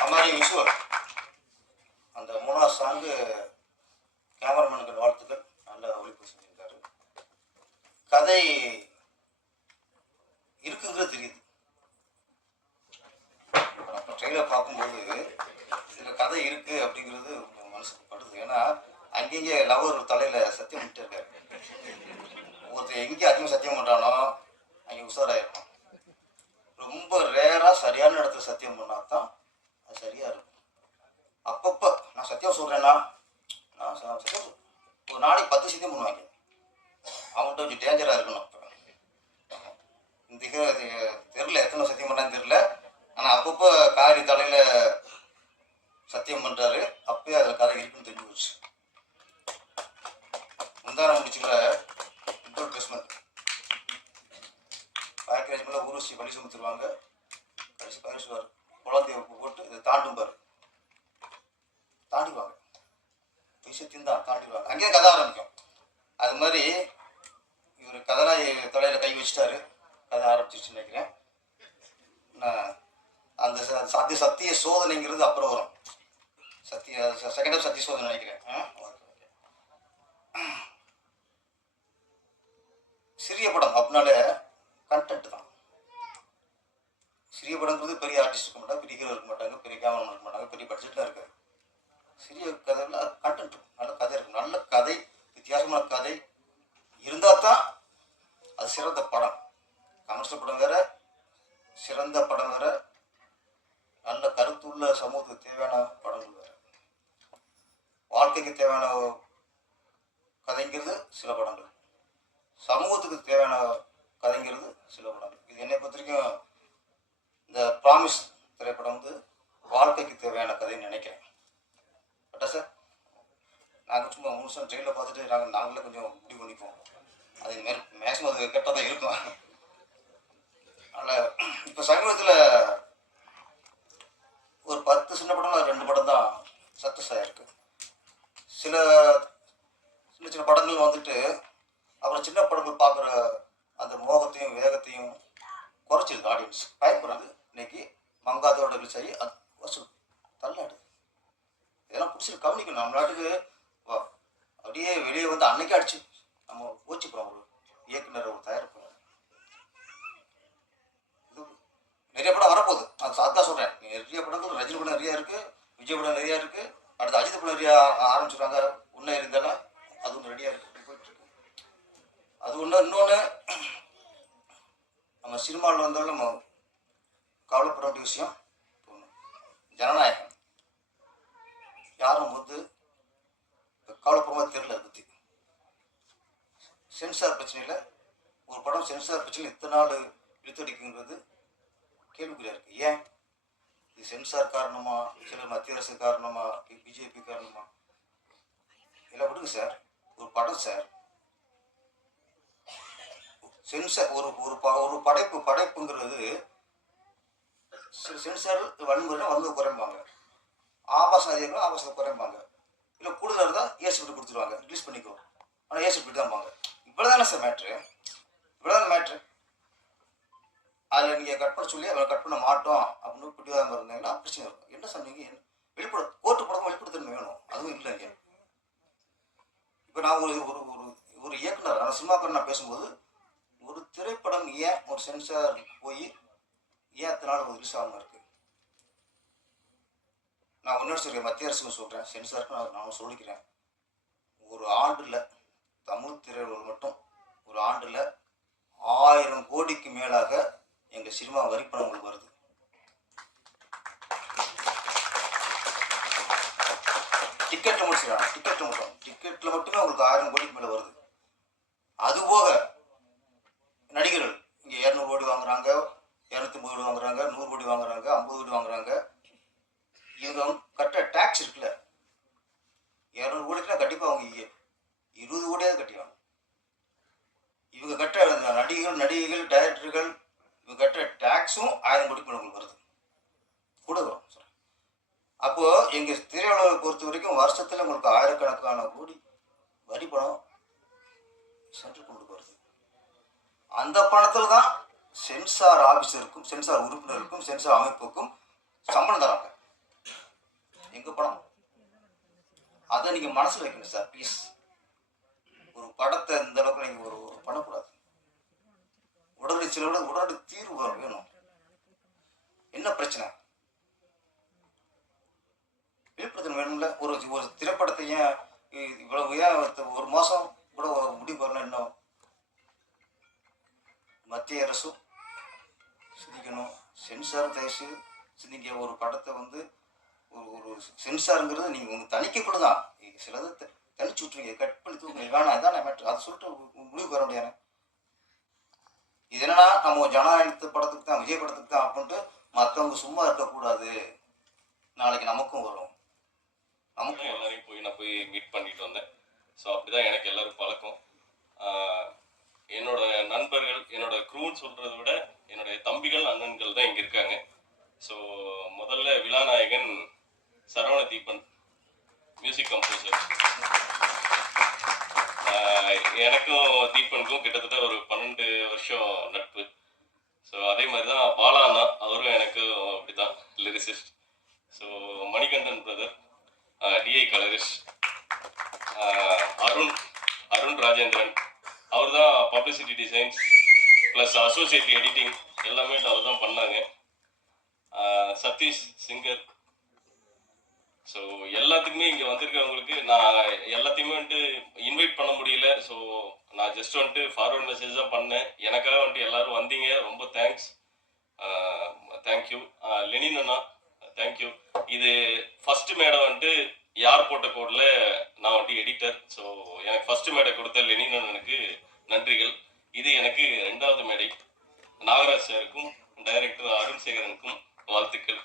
அது மாதிரி விஷுவல் அந்த 3ஆவது சாங்கு கேமராமேனுக்கு வாழ்த்துக்கள், நல்ல ஒளிப்பு செஞ்சிருக்காரு. கதை இருக்குங்கிறது தெரியுது. ட்ரெயிலர் பார்க்கும்போது இதில் கதை இருக்கு அப்படிங்கிறது மனசுக்கு படுது. ஏன்னா அங்கேயே லவர் தலையில் சத்தியம் பண்ணிட்டு இருக்காரு. ஒருத்தர் எங்கே அதிகமாக சத்தியம் பண்ணுறானோ அங்கே உஷாராயிருக்கும். ரொம்ப ரேராக சரியான இடத்துல சத்தியம் பண்ணால் தான் அது சரியாக இருக்கும். அப்பப்போ நான் சத்தியம் சொல்கிறேன்னா, நான் சத்தியம் ஒரு நாளைக்கு 10 சத்தியம் பண்ணுவாங்க. அவங்கள்ட்ட கொஞ்சம் டேஞ்சராக இருக்கணும். இந்த தெரில எத்தனை சத்தியம் பண்ணான்னு தெரில. ஆனால் அப்பப்போ காரி தலையில் சத்தியம் பண்ணுறாரு. அப்பயே அதில் கதை இருக்குன்னு தெரிஞ்சு போச்சு. முந்தாரம் முடிச்சுக்கல இன்டோர் பேஸ்மெண்ட் பேக்கேஜ் மேலே ஊருசி வழி சுமத்துருவாங்க. கடைசி பேசுவார், குழந்தைய போட்டு இதை தாண்டும்பார். தாண்டிடுவாங்க, விஷயத்தையும் தான் தாண்டிடுவாங்க. அங்கேயே கதை ஆரம்பிக்கும். அது மாதிரி இவர் கதனாய் தலையில் கை வச்சுட்டாரு, கதை ஆரம்பிச்சிருச்சுன்னு நினைக்கிறேன். நான் அந்த சத்திய சோதனைங்கிறது அப்புறம் வரும். செகண்ட் ஆஃப் சத்திய சோதனை நினைக்கிறேன். சிறிய படம் அப்படின்னாலே கண்டென்ட் தான். சிறிய படங்கிறது பெரிய ஆர்டிஸ்ட் இருக்க மாட்டாங்க, பெரிய ஹீரோ இருக்க மாட்டாங்க, பெரிய கேமரா இருக்க மாட்டாங்க, பெரிய பட்ஜெட்லாம் இருக்காது. சிறிய கதையில் கண்டென்ட் நல்ல கதை இருக்கும். நல்ல கதை, வித்தியாசமான கதை இருந்தால் தான் அது சிறந்த படம். கமர்ஷியல் படம் வேற, சிறந்த படம் வேற, நல்ல கருத்துள்ள சமூகத்துக்கு தேவையான படங்கள் வேற. வாழ்க்கைக்கு தேவையான கதைங்கிறது சில படங்கள், சமூகத்துக்கு தேவையான கதைங்கிறது சில படங்கள். இது என்னை பொறுத்த வரைக்கும் இந்த ப்ராமிஸ் திரைப்படம் வந்து வாழ்க்கைக்கு தேவையான கதைன்னு நினைக்கிறேன். பட்டா சார், நாங்கள் சும்மா முழுசாக ட்ரெயினில் பார்த்துட்டு நாங்களே கொஞ்சம் முடிவு பண்ணிப்போம். அது மேக்ஸிமம் அது கரெக்டாக தான் இருக்கும். அதனால் இப்போ சமீபத்தில் ஒரு 10 சின்ன படம் 2 படம் தான் சக்ஸஸ் ஆகிருக்கு. சில சின்ன படங்கள் வந்துட்டு அப்புறம் சின்ன படங்கள் பார்க்குற அந்த மோகத்தையும் வேகத்தையும் குறைச்சிருக்கு. ஆடியன்ஸ் பயப்படுறது. இன்னைக்கு மங்காதோட ரிலீஸ் ஆகி அது வசூல் தள்ளாடுது. இதெல்லாம் பிடிச்சி கவனிக்கணும். நம்ம நாட்டுக்கு அப்படியே வெளியே வந்து அன்னைக்கு அடிச்சு நம்ம கோச்சு போகிறோம். ஒரு இயக்குனர், ஒரு தயாரிப்பு, இது நிறைய படம் வரப்போகுது. அதான் சொல்கிறேன், நிறைய படங்கள், ரஜினி படம் நிறையா இருக்குது, விஜய் படம் நிறையா இருக்குது, அடுத்து அஜித் படம் நிறையா ஆரம்பிச்சுருக்காங்க. ஒன்றே இருந்தாலும் அது ஒன்று ரெடியாக இருக்குது, போயிட்டுருக்கு. அது இன்னொன்று நம்ம சினிமாவில் வந்தாலும் நம்ம கவலைப்பட வேண்டிய விஷயம் ஜனநாயகம். யாரும் வந்து கவலைப்படமாக தெரியல. அதை பற்றி சென்சார் பிரச்சனையில் ஒரு படம் சென்சார் பிரச்சனை இத்தனை நாள் இழுத்தடிக்குங்கிறது கேள்விக்குறியாக இருக்குது. ஏன் இது சென்சார் காரணமா, சில மத்திய அரசு காரணமா, பிஜேபி காரணமா? எல்லாம் விடுங்க சார். ஒரு படம் சார், சென்சார் ஒரு படைப்புங்கிறது சென்சார் வன்முறை குறைப்பாங்க, ஆபாசம் அதிகம் ஆபாசத்தை குறைப்பாங்க, இல்லை கூடுதலாக இருந்தால் ஏசி பிட்டு கொடுத்துருவாங்க, ரிலீஸ் பண்ணிக்கோ, ஆனால் ஏசி பிட்டு தான்பாங்க. இவ்வளோ தானே சார் மேட்ரு, இவ்வளோதான் மேட்ரு. அதில் நீங்கள் கட் பண்ண சொல்லி அவரை கட் பண்ண மாட்டோம் அப்படின்னு பிடிவாதமாக இருந்தாங்கன்னா பிரச்சனை இருக்கும். என்ன சொன்னீங்க? வெளிப்பட கோர்ட்டு படம் வெளிப்படுத்தணும் வேணும், அதுவும் இல்லைங்க. இப்போ நான் ஒரு இயக்குனர், அந்த சினிமாக்காரன் நான் பேசும்போது, ஒரு திரைப்படம் ஏன் ஒரு சென்சார் போய் ஏன் அத்தனை நாள் ரிலீஸ் ஆகாமல் இருக்கு? நான் ஒன்று சொல்கிறேன், மத்திய அரசுன்னு சொல்கிறேன், சென்சாருக்கு நான் சொல்லிக்கிறேன். ஒரு ஆண்டில் தமிழ் திரையுலகில் மட்டும் ஒரு ஆண்டில் 1000 கோடிக்கு மேலாக எங்கள் சினிமா வரிப்பணம் உங்களுக்கு வருது. டிக்கெட்டில் முடிச்சுக்கலாம், டிக்கெட்டில் மட்டுமே உங்களுக்கு 1000 கோடிக்கு மேலே வருது. அதுபோக நடிகர்கள் இங்கே 200 கோடி வாங்குறாங்க, 250 கோடி வாங்குறாங்க, 100 கோடி வாங்குறாங்க, 50 கோடி வாங்குறாங்க. இவங்க கட்ட டேக்ஸ் இருக்குல்ல, 200 கோடிக்குலாம் கண்டிப்பாக அவங்க 20 கோடியாவது கட்டிடுவாங்க. இவங்க கட்ட நடிகைகள் டைரக்டர்கள் இவங்க கட்டுற டேக்ஸும் 1000 கோடிக்கு மேலே உங்களுக்கு வருது, கூட வரும் சார். அப்போது எங்கள் திரையுலகை பொறுத்த வரைக்கும் வருஷத்தில் உங்களுக்கு ஆயிரக்கணக்கான கோடி வரி பணம் சென்று கொண்டு வருது. அந்த பணத்தில் தான் சென்சார் ஆஃபீஸருக்கும், சென்சார் உறுப்பினருக்கும், சென்சார் அமைப்புக்கும் சம்பளம் தராங்க. எங்கள் பணம் அதை நீங்கள் மனசில் வைக்கணும் சார், ப்ளீஸ். ஒரு படத்தை இந்த அளவுக்கு நீங்கள் ஒரு பண்ணக்கூடாது. உடனடி சிலோட உடனடி தீர்வு வேணும். என்ன பிரச்சனை? விழுப்புரத்தில் வேணும்ல. ஒரு திரைப்படத்தை ஏன் இவ்வளவு ஒரு மாதம் கூட முடிவு வரணும்? இன்னும் மத்திய அரசும் சிந்திக்கணும், சென்சார் தயவுசு சிந்திக்க. ஒரு படத்தை வந்து ஒரு சென்சாருங்கிறது நீங்கள் உங்கள் தணிக்கைக்குள்ள தான், சிலது தனிச்சு விட்டுருவீங்க, கட் பண்ணி தூக்குங்க, வேணாம் இதான் மேட்ரு, அதை சொல்லிட்டு முடிவுக்கு வர முடியாது. இது என்னன்னா, நம்ம ஜனநாயகத்து படத்துக்கு தான், விஜய் படத்துக்கு தான் அப்படின்ட்டு மற்றவங்க சும்மா இருக்கக்கூடாது. நாளைக்கு நமக்கும் வரும். நமக்கும் எல்லாரையும் நான் போய் மீட் பண்ணிட்டு வந்தேன். ஸோ அப்படிதான் எனக்கு எல்லாரும் பழக்கம். என்னோட நண்பர்கள், என்னோட க்ரூன்னு சொல்கிறத விட என்னுடைய தம்பிகள், அண்ணன்கள் தான் இங்கே இருக்காங்க. ஸோ முதல்ல விழாநாயகன் சரவண தீபன், மியூசிக் கம்போசர். எனக்கும் தீபனுக்கும் கிட்டத்தட்ட ஒரு 12 வருஷம் நட்பு. ஸோ அதே மாதிரி தான் பாலாண்ணா, அவரும் எனக்கும் அப்படி தான் lyricist. So Manikandan brother, DI colourist. Arun Rajendran, அவர் தான் publicity designs plus associate editing எல்லாமே அவர் தான் பண்ணாங்க. சதீஷ் சிங்கர். ஸோ எல்லாத்துக்குமே இங்கே வந்திருக்கவங்களுக்கு நான் எல்லாத்தையுமே வந்துட்டு இன்வைட் பண்ண முடியல. ஸோ நான் ஜஸ்ட் வந்துட்டு ஃபார்வர்ட் மெசேஜ் தான் பண்ணேன். எனக்காக வந்துட்டு எல்லாரும் வந்தீங்க, ரொம்ப தேங்க்ஸ், தேங்க்யூ. லெனின் அண்ணா, தேங்க்யூ. இது ஃபர்ஸ்ட் மேடை வந்துட்டு யார் போட்ட கோடில் நான் வந்துட்டு எடிட்டர். ஸோ எனக்கு ஃபர்ஸ்ட் மேடை கொடுத்த லெனின் அண்ணனுக்கு நன்றிகள். இது எனக்கு 2வது மேடை. நாகராஜ் சாருக்கும் டைரக்டர் அருண் சேகரனுக்கும் வாழ்த்துக்கள்,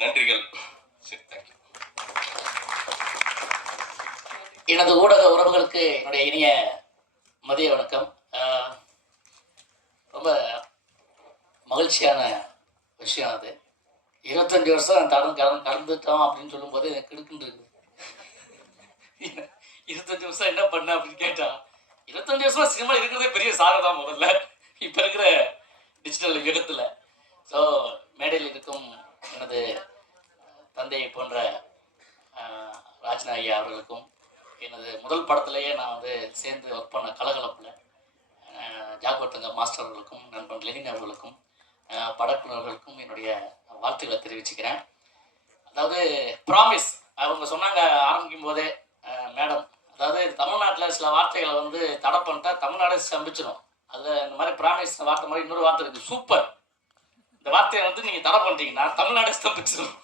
நன்றிகள். சரி, தேங்க்யூ. எனது ஊடக உறவுகளுக்கு என்னுடைய இனிய மதிய வணக்கம். ரொம்ப மகிழ்ச்சியான விஷயம் அது. 25 வருஷம் கடந்துட்டோம் அப்படின்னு சொல்லும்போது எனக்கு கிடுக்குன்றது. 25 வருஷம் என்ன பண்ண அப்படின்னு கேட்டா, 25 வருஷமா சினிமா இருக்கிறதே பெரிய சாதனை முதல்ல இப்போ இருக்கிற டிஜிட்டல் யுகத்தில். ஸோ மேடையில் இருக்கும் எனது தந்தையை போன்ற ராஜ்னா ஐயா அவர்களுக்கும், எனது முதல் படத்திலேயே நான் வந்து சேர்ந்து ஒர்க் பண்ண கலகலப்பில் ஜாகோத்தங்க மாஸ்டர் அவர்களுக்கும், நண்பன் லெனின் அவர்களுக்கும், படக்குழுவர்களுக்கும் என்னுடைய வாழ்த்துக்களை தெரிவிச்சுக்கிறேன். அதாவது ப்ராமிஸ் அவங்க சொன்னாங்க ஆரம்பிக்கும் போதே மேடம், அதாவது தமிழ்நாட்டில் சில வார்த்தைகளை வந்து தடை பண்ணிட்டா தமிழ்நாடே ஸ்தம்பிச்சிடும். அதில் இந்த மாதிரி ப்ராமிஸ் வார்த்தை மாதிரி இன்னொரு வார்த்தை இருக்குது, சூப்பர். இந்த வார்த்தையை வந்து நீங்கள் தடை பண்ணிட்டீங்கன்னா தமிழ்நாடே ஸ்தம்பிச்சிடும்.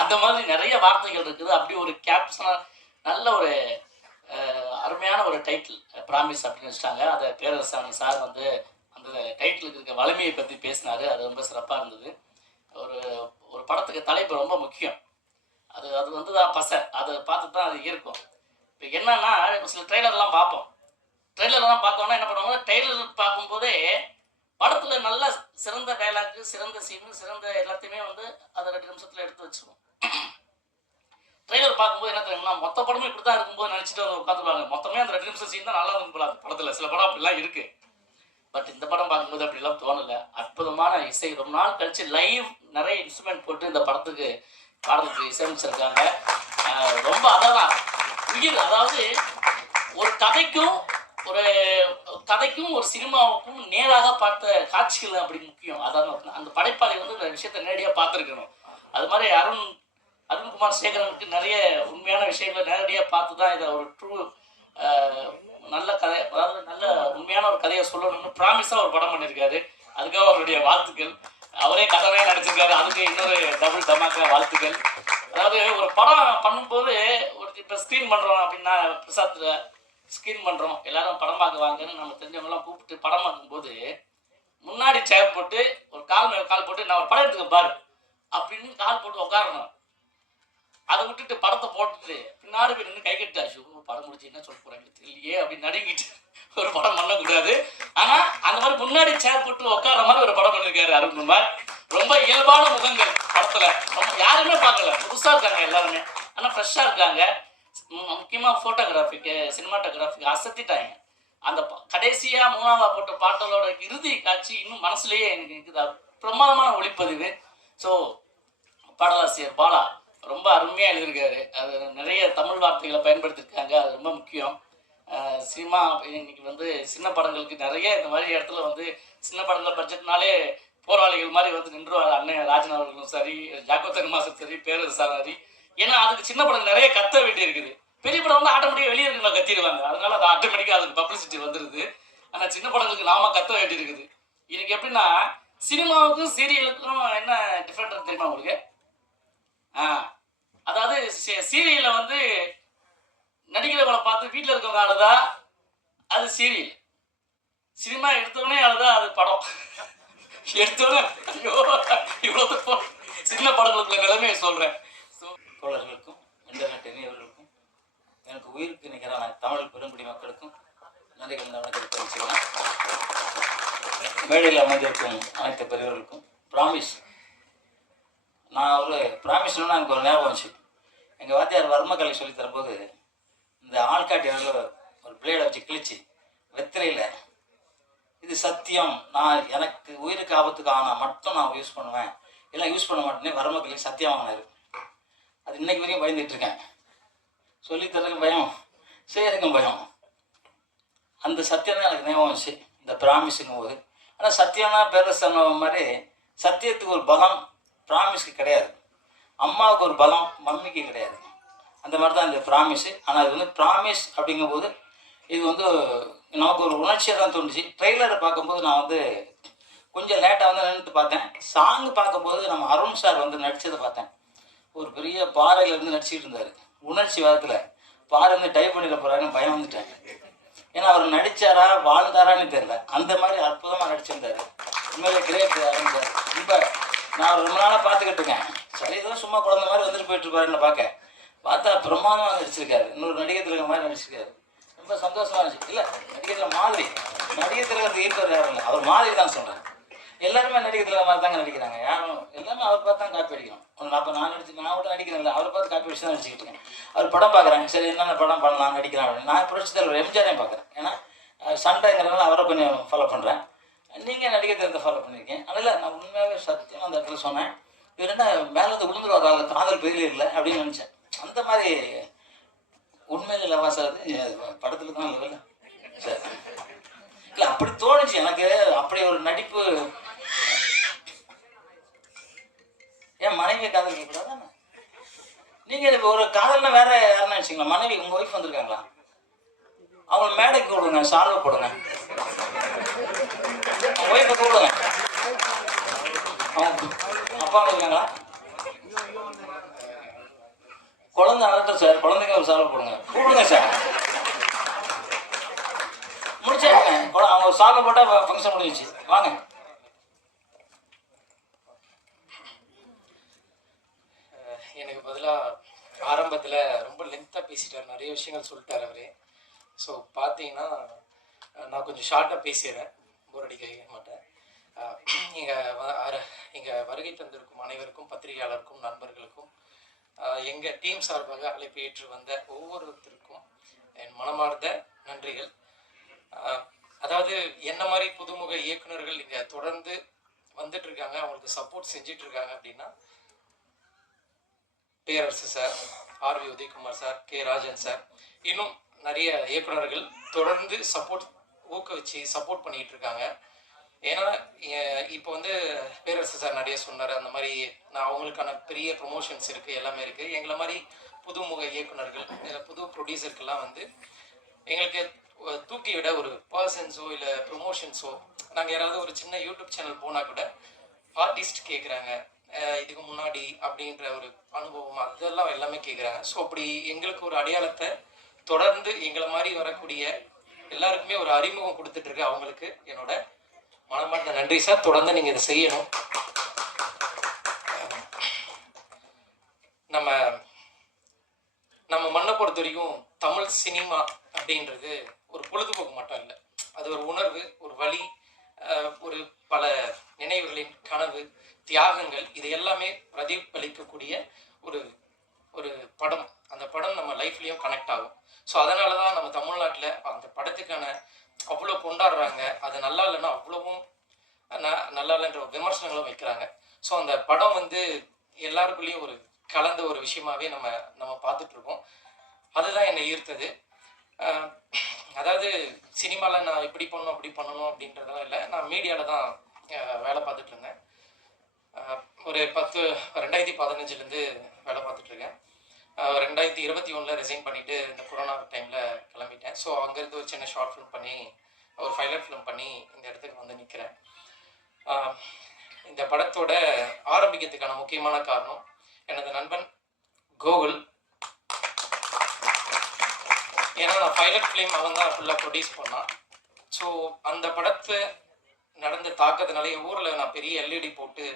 அந்த மாதிரி நிறைய வார்த்தைகள் இருக்குது. அப்படி ஒரு கேப்ஷனாக நல்ல ஒரு அருமையான ஒரு டைட்டில் ப்ராமிஸ் அப்படின்னு வச்சுட்டாங்க. அதை பேரரசாமி சார் வந்து அந்த டைட்டிலுக்கு இருக்க வலிமையை பற்றி பேசினார். அது ரொம்ப சிறப்பாக இருந்தது. ஒரு ஒரு படத்துக்கு தலைப்பு ரொம்ப முக்கியம். அது வந்து தான் பசை, அதை பார்த்து தான் அது இருக்கும். இப்போ என்னன்னா சில ட்ரெய்லர்லாம் பார்ப்போம். ட்ரெய்லர்லாம் பார்த்தோன்னா என்ன பண்ணுவாங்க, ட்ரெய்லர் பார்க்கும்போதே படத்தில் நல்ல சிறந்த டைலாக்கு, சிறந்த சீனு, சிறந்த எல்லாத்தையுமே வந்து அதை 2 நிமிஷத்தில் எடுத்து வச்சுருவோம். ட்ரெய்லர் பார்க்கும்போது என்ன தெரியுமா, மொத்த படமும் இப்படி தான் இருக்கும்போது நினச்சிட்டு வந்து உட்காந்துருவாங்க. மொத்தமே அந்த 2 நிமிஷம் சீன் தான் நல்லா இருக்கும் போல படத்தில். சில படம் அப்படிலாம் இருக்குது. பட் இந்த படம் பார்க்கும்போது அப்படிலாம் தோணலை. அற்புதமான இசை, ரொம்ப நாள் கழிச்சு லைவ் நிறைய இன்ஸ்ட்ருமெண்ட் போட்டு இந்த படத்துக்கு பாடலுக்கு இசையமைச்சிருக்காங்க. ரொம்ப அதான் உயிர். அதாவது ஒரு கதைக்கும் ஒரு சினிமாவுக்கும் நேராக பார்த்த காட்சிகள் அப்படி முக்கியம். அதாவது அந்த படைப்பாளி வந்து இந்த விஷயத்தை நேரடியாக பார்த்துருக்கணும். அது மாதிரி அருண்குமார் சேகரனுக்கு நிறைய உண்மையான விஷயங்களை நேரடியாக பார்த்து தான் இதை ஒரு ட்ரூ நல்ல கதை, அதாவது நல்ல உண்மையான ஒரு கதையை சொல்லணும்னு ப்ராமிஸாக ஒரு படம் பண்ணியிருக்காரு. அதுக்காக அவருடைய வாழ்த்துக்கள். அவரே கதனையாக நடிச்சிருக்காரு, அதுக்கு இன்னொரு டபுள் தமாக்கா வாழ்த்துக்கள். அதாவது ஒரு படம் பண்ணும்போது ஒரு இப்போ ஸ்க்ரீன் பண்ணுறோம் அப்படின்னா, பிரசாத்தில் ஸ்க்ரீன் பண்ணுறோம், எல்லாரும் படம் பார்க்க வாங்கன்னு நம்ம தெரிஞ்சவங்களாம் கூப்பிட்டு படம் பார்க்கும்போது முன்னாடி சேர் போட்டு ஒரு கால் மேலே கால் போட்டு நான் ஒரு படம் எடுத்துக்க பாரு அப்படின்னு கால் போட்டு உட்காரணும். அதை விட்டுட்டு படத்தை போட்டுட்டு பின்னாடி போய் நின்று கை கட்டு ஆச்சு, படம் முடிச்சு என்ன சொல்ல போகிறாங்க தெரியலையே அப்படின்னு நடுங்கிட்டு ஒரு படம் பண்ணக்கூடாது. ஆனால் அந்த மாதிரி முன்னாடி சேர் போட்டு உட்கார மாதிரி ஒரு படம் பண்ணியிருக்காரு அருண்குமார். ரொம்ப இயல்பான முகங்கள் படத்தில், யாருமே பார்க்கல, புதுசாக இருக்காங்க எல்லாருமே, ஆனால் ஃப்ரெஷ்ஷாக இருக்காங்க. முக்கியமாக ஃபோட்டோகிராஃபிக்கு, சினிமாட்டோகிராஃபிக்கு அசத்திட்டாங்க. அந்த கடைசியாக 3ஆவதா போட்ட பாட்டலோட இறுதி காட்சி இன்னும் மனசுலேயே எனக்கு இருக்குது. பிரமாதமான ஒளிப்பதிவு. ஸோ பாடலாசிரியர் பாலா ரொம்ப அருமையாக எழுதியிருக்காரு. அது நிறைய தமிழ் வார்த்தைகளை பயன்படுத்தியிருக்காங்க. அது ரொம்ப முக்கியம். சினிமா இன்னைக்கு வந்து சின்ன படங்களுக்கு நிறைய இந்த மாதிரி இடத்துல வந்து சின்ன படங்கள் பட்ஜெட்னாலே போராளிகள் மாதிரி வந்து நின்றுவார். அண்ணன் ராஜன் அவர்களும் சரி, ஜாக்கோத்தன் மாஸ்டர் சரி, பேரரசார் சரி. ஏன்னா அதுக்கு சின்ன படம் நிறைய கத்த வேண்டி இருக்குது. பெரிய படம் வந்து ஆட்டோமேட்டிக்காக வெளியே இருக்குங்களா கத்திடுவாங்க, அதனால அது ஆட்டோமேட்டிக்காக அதுக்கு பப்ளிசிட்டி வந்துடுது. ஆனால் சின்ன படங்களுக்கு நாம கத்த வேண்டி இருக்குது. இன்னைக்கு எப்படின்னா சினிமாவுக்கும் சீரியலுக்கும் என்ன டிஃப்ரெண்ட் தெரியுமா உங்களுக்கு? அதாவது சீரியலில் வந்து நடிக்கிறவங்களை பார்த்து வீட்டில் இருக்கவங்க ஆளுதா அது சீரியல். சினிமா எடுத்தோடனே ஆளுதா அது படம். எடுத்தோடனே ஐயோ இவ்வளோ சின்ன படங்களுக்குள்ள நிலைமையை சொல்கிறேன். ஸோ தோழர்களுக்கும் இன்டர்நெட் இணையவர்களுக்கும் எனக்கு உயிருக்கு நிகரான தமிழ் பெருங்குடி மக்களுக்கும் நன்றி கலந்த வணக்கத்தை தெரிவிச்சுக்கிறேன். மேடையில் அமைந்திருக்கும் அனைத்து பெரியவர்களுக்கும் ப்ராமிஸ். நான் ஒரு ப்ராமிஸ்னா எனக்கு ஒரு ஞாபகம் வச்சு, எங்கள் வாத்தியார் வர்மக்கலை சொல்லி தரும்போது இந்த ஆள்காட்டி ஒரு பிளேடை வச்சு கிழிச்சு வெத்திரையில் இது சத்தியம், நான் எனக்கு உயிருக்கு ஆபத்துக்கு ஆனால் மட்டும் நான் யூஸ் பண்ணுவேன், இல்லை யூஸ் பண்ண மாட்டேனே வர்மக்கலைக்கு சத்தியம் வாங்கினாரு. அது இன்னைக்கு வரைக்கும் பயந்துட்டுருக்கேன். சொல்லித்தரதுக்கும் பயம், செய்யறதுக்கும் பயம். அந்த சத்தியம் தான் எனக்கு ஞாபகம் வச்சு இந்த ப்ராமிஸுங்கும் போது. ஆனால் சத்தியம்னா பேரரசன மாதிரி சத்தியத்துக்கு ஒரு பலம் ப்ராமிஸ்க்கு கிடையாது. அம்மாவுக்கு ஒரு பலம் மம்மிக்கு கிடையாது. அந்த மாதிரி தான் இந்த ப்ராமிஸு. ஆனால் அது வந்து ப்ராமிஸ் அப்படிங்கும்போது இது வந்து நமக்கு ஒரு உணர்ச்சியாக தான் தோணுச்சு. ட்ரெய்லரை பார்க்கும்போது நான் வந்து கொஞ்சம் லேட்டாக வந்து நின்றுட்டு பார்த்தேன். சாங்கு பார்க்கும்போது நம்ம அருண் சார் வந்து நடித்ததை பார்த்தேன். ஒரு பெரிய பாறையிலேருந்து நடிச்சிட்டு இருந்தார். உணர்ச்சி வாரத்தில் பாறை வந்து டைப் பண்ணிட போகிறாருன்னு பயம் வந்துட்டேன். ஏன்னா அவர் நடித்தாரா வாழ்ந்தாரான்னு தெரியல, அந்த மாதிரி அற்புதமாக நடிச்சிருந்தார். உண்மையிலே கிரேட் அருண் சார். ரொம்ப நான் ரொம்ப நாளாக பார்த்துக்கிட்டு இருக்கேன். சரி ஏதோ சும்மா குழந்தை மாதிரி வந்துட்டு போயிட்டு இருப்பாருன்னு பார்த்தா பிரமாதமாக நடிச்சிருக்காரு. இன்னொரு நடிகர் திலகம் மாதிரி நடிச்சிருக்காரு. ரொம்ப சந்தோஷமாக இருந்துச்சு. இல்லை நடிகர் மாதிரி நடிகர் திலகத்துக்கு ஈர்ப்பது யாரும் இல்லை, அவர் மாதிரி தான் சொல்கிறேன். எல்லாருமே நடிகர் திலகம் மாதிரி தாங்க நடிக்கிறாங்க. யாரும் எல்லாமே அவர் பார்த்து தான் காப்பி அடிக்கணும். அப்போ நான் கூட நடிக்கிறேன், அவரை பார்த்து காப்பி அடிச்சு தான் நடிச்சிக்கிட்டு இருக்கேன். அவர் படம் பார்க்குறாங்க, சரி என்னென்ன படம் பண்ணலாம் நடிக்கிறான் அப்படின்னு. நான் புரட்சி தலைவர் எம்ஜிஆரையும் பார்க்குறேன். ஏன்னா சண்டைங்கிறதுனால அவரை கொஞ்சம் ஃபாலோ பண்ணுறேன். நீங்கள் நடிகர் திலகத்தை ஃபாலோ பண்ணியிருக்கேன். அதில் நான் உண்மையாகவே சத்தியமாக அந்த இடத்துல சொன்னேன், இவர் என்ன மேலே வந்து விழுந்துருவார், அதில் காதல் பெயிலே இல்லை அப்படின்னு நினச்சேன். அந்த மாதிரி உண்மையில இல்லவா சார் அது படத்தில் தான் இல்லைல்ல சார்? இல்லை அப்படி தோணுச்சு எனக்கு. அப்படி ஒரு நடிப்பு ஏன் மனைவியை காதல் கேட்கக்கூடாது? நீங்கள் ஒரு காதல்னா வேற யாருன்னா வச்சுங்களா? மனைவி உங்கள் ஒய்ஃப் வந்திருக்காங்களா? அவங்க மேடைக்கு கூப்பிடுங்க, சால்வை போடுங்க. அவங்க ஒய்ஃபை கூப்பிடுங்க. அவங்க அப்பா இருக்காங்களா? குழந்தை அழட்டும் சார், குழந்தைங்க ஒரு சால்வை போடுங்க. கூப்பிடுங்க சார், முடிச்சாங்க. அவங்க ஒரு சால்வை போட்டால் ஃபங்க்ஷன் முடிஞ்சிச்சு. வாங்க. எனக்கு பதிலாக ஆரம்பத்தில் ரொம்ப லென்த்தாக பேசிட்டார், நிறைய விஷயங்கள் சொல்லிட்டார் அவரே. ஸோ பார்த்தீங்கன்னா நான் கொஞ்சம் ஷார்ட்டாக பேசிடுறேன், போர் அடிக்க மாட்டேன். இங்கே வருகை தந்திருக்கும் அனைவருக்கும், பத்திரிகையாளருக்கும், நண்பர்களுக்கும், எங்கள் டீம் சார்பாக அழைப்பு ஏற்று வந்த ஒவ்வொருத்தருக்கும் என் மனமார்ந்த நன்றிகள். அதாவது என்ன மாதிரி புதுமுக இயக்குநர்கள் இங்கே தொடர்ந்து வந்துட்டுருக்காங்க, அவங்களுக்கு சப்போர்ட் செஞ்சிட்ருக்காங்க அப்படின்னா Perarasu sir, R V Udhayakumar sir, K Rajan sir, இன்னும் நிறைய இயக்குநர்கள் தொடர்ந்து ஊக்குவிச்சு சப்போர்ட் பண்ணிகிட்டு இருக்காங்க. ஏன்னா இப்போ வந்து பேரரசு சார் நிறைய சொன்னார், அந்த மாதிரி நான் அவங்களுக்கான பெரிய ப்ரொமோஷன்ஸ் இருக்குது, எல்லாமே இருக்குது. எங்களை மாதிரி புதுமுக இயக்குநர்கள், புது ப்ரொடியூசருக்கெல்லாம் வந்து எங்களுக்கு தூக்கி விட ஒரு பர்சன்ஸோ இல்லை ப்ரொமோஷன்ஸோ, நாங்கள் யாராவது ஒரு சின்ன யூடியூப் சேனல் போனால் கூட ஆர்டிஸ்ட் கேட்குறாங்க, இதுக்கு முன்னாடி அப்படின்ற ஒரு அனுபவம் அதெல்லாம் எல்லாமே கேட்குறாங்க. ஸோ அப்படி எங்களுக்கு ஒரு அடையாளத்தை தொடர்ந்து எங்களை மாதிரி வரக்கூடிய எல்லாருக்குமே ஒரு அறிமுகம் கொடுத்துட்ருக்கு. அவங்களுக்கு என்னோட மனமார்ந்த நன்றி சார். தொடர்ந்து நீங்கள் இதை செய்யணும். நம்ம மண்ணை பொறுத்த வரைக்கும் தமிழ் சினிமா அப்படின்றது ஒரு பொழுதுபோக்கு மட்டும் இல்லை, அது ஒரு உணர்வு, ஒரு வழி, ஒரு பல நினைவுகளின் கனவு, தியாகங்கள், இது எல்லாமே பிரதிபலிக்கக்கூடிய ஒரு ஒரு படம். அந்த படம் நம்ம லைஃப்லேயும் கனெக்ட் ஆகும். ஸோ அதனால தான் நம்ம தமிழ்நாட்டில் அந்த படத்துக்கான அவ்வளோ கொண்டாடுறாங்க. அது நல்லா இல்லைன்னா அவ்வளவும் நல்லா இல்லைன்ற விமர்சனங்களும் வைக்கிறாங்க. ஸோ அந்த படம் வந்து எல்லாருக்குள்ளேயும் ஒரு கலந்த ஒரு விஷயமாவே நம்ம பார்த்துட்ருக்கோம். அதுதான் என்னை ஈர்த்தது. அதாவது சினிமாவில் நான் இப்படி பண்ணணும் அப்படி பண்ணணும் அப்படின்றதெல்லாம் இல்லை, நான் மீடியாவில் தான் வேலை பார்த்துட்டு இருந்தேன். ஒரு 2015 வேலை பார்த்துட்ருக்கேன். 2021 ரிசைன் பண்ணிவிட்டு இந்த கொரோனா டைமில் கிளம்பிட்டேன். ஸோ அங்கேருந்து ஒரு சின்ன ஷார்ட் ஃபிலிம் பண்ணி, ஒரு பைலட் ஃபிலிம் பண்ணி இந்த இடத்துக்கு வந்து நிற்கிறேன். இந்த படத்தோட ஆரம்பிக்கிறதுக்கான முக்கியமான காரணம் எனது நண்பன் கோகுல். ஏன்னா நான் பைலட் ஃபிலிம் அவன் தான் ஃபுல்லாக ப்ரொடியூஸ் பண்ணான். ஸோ அந்த படத்தை நடந்த தாக்கத்தினால என் ஊரில் நான் பெரிய எல்இடி போட்டு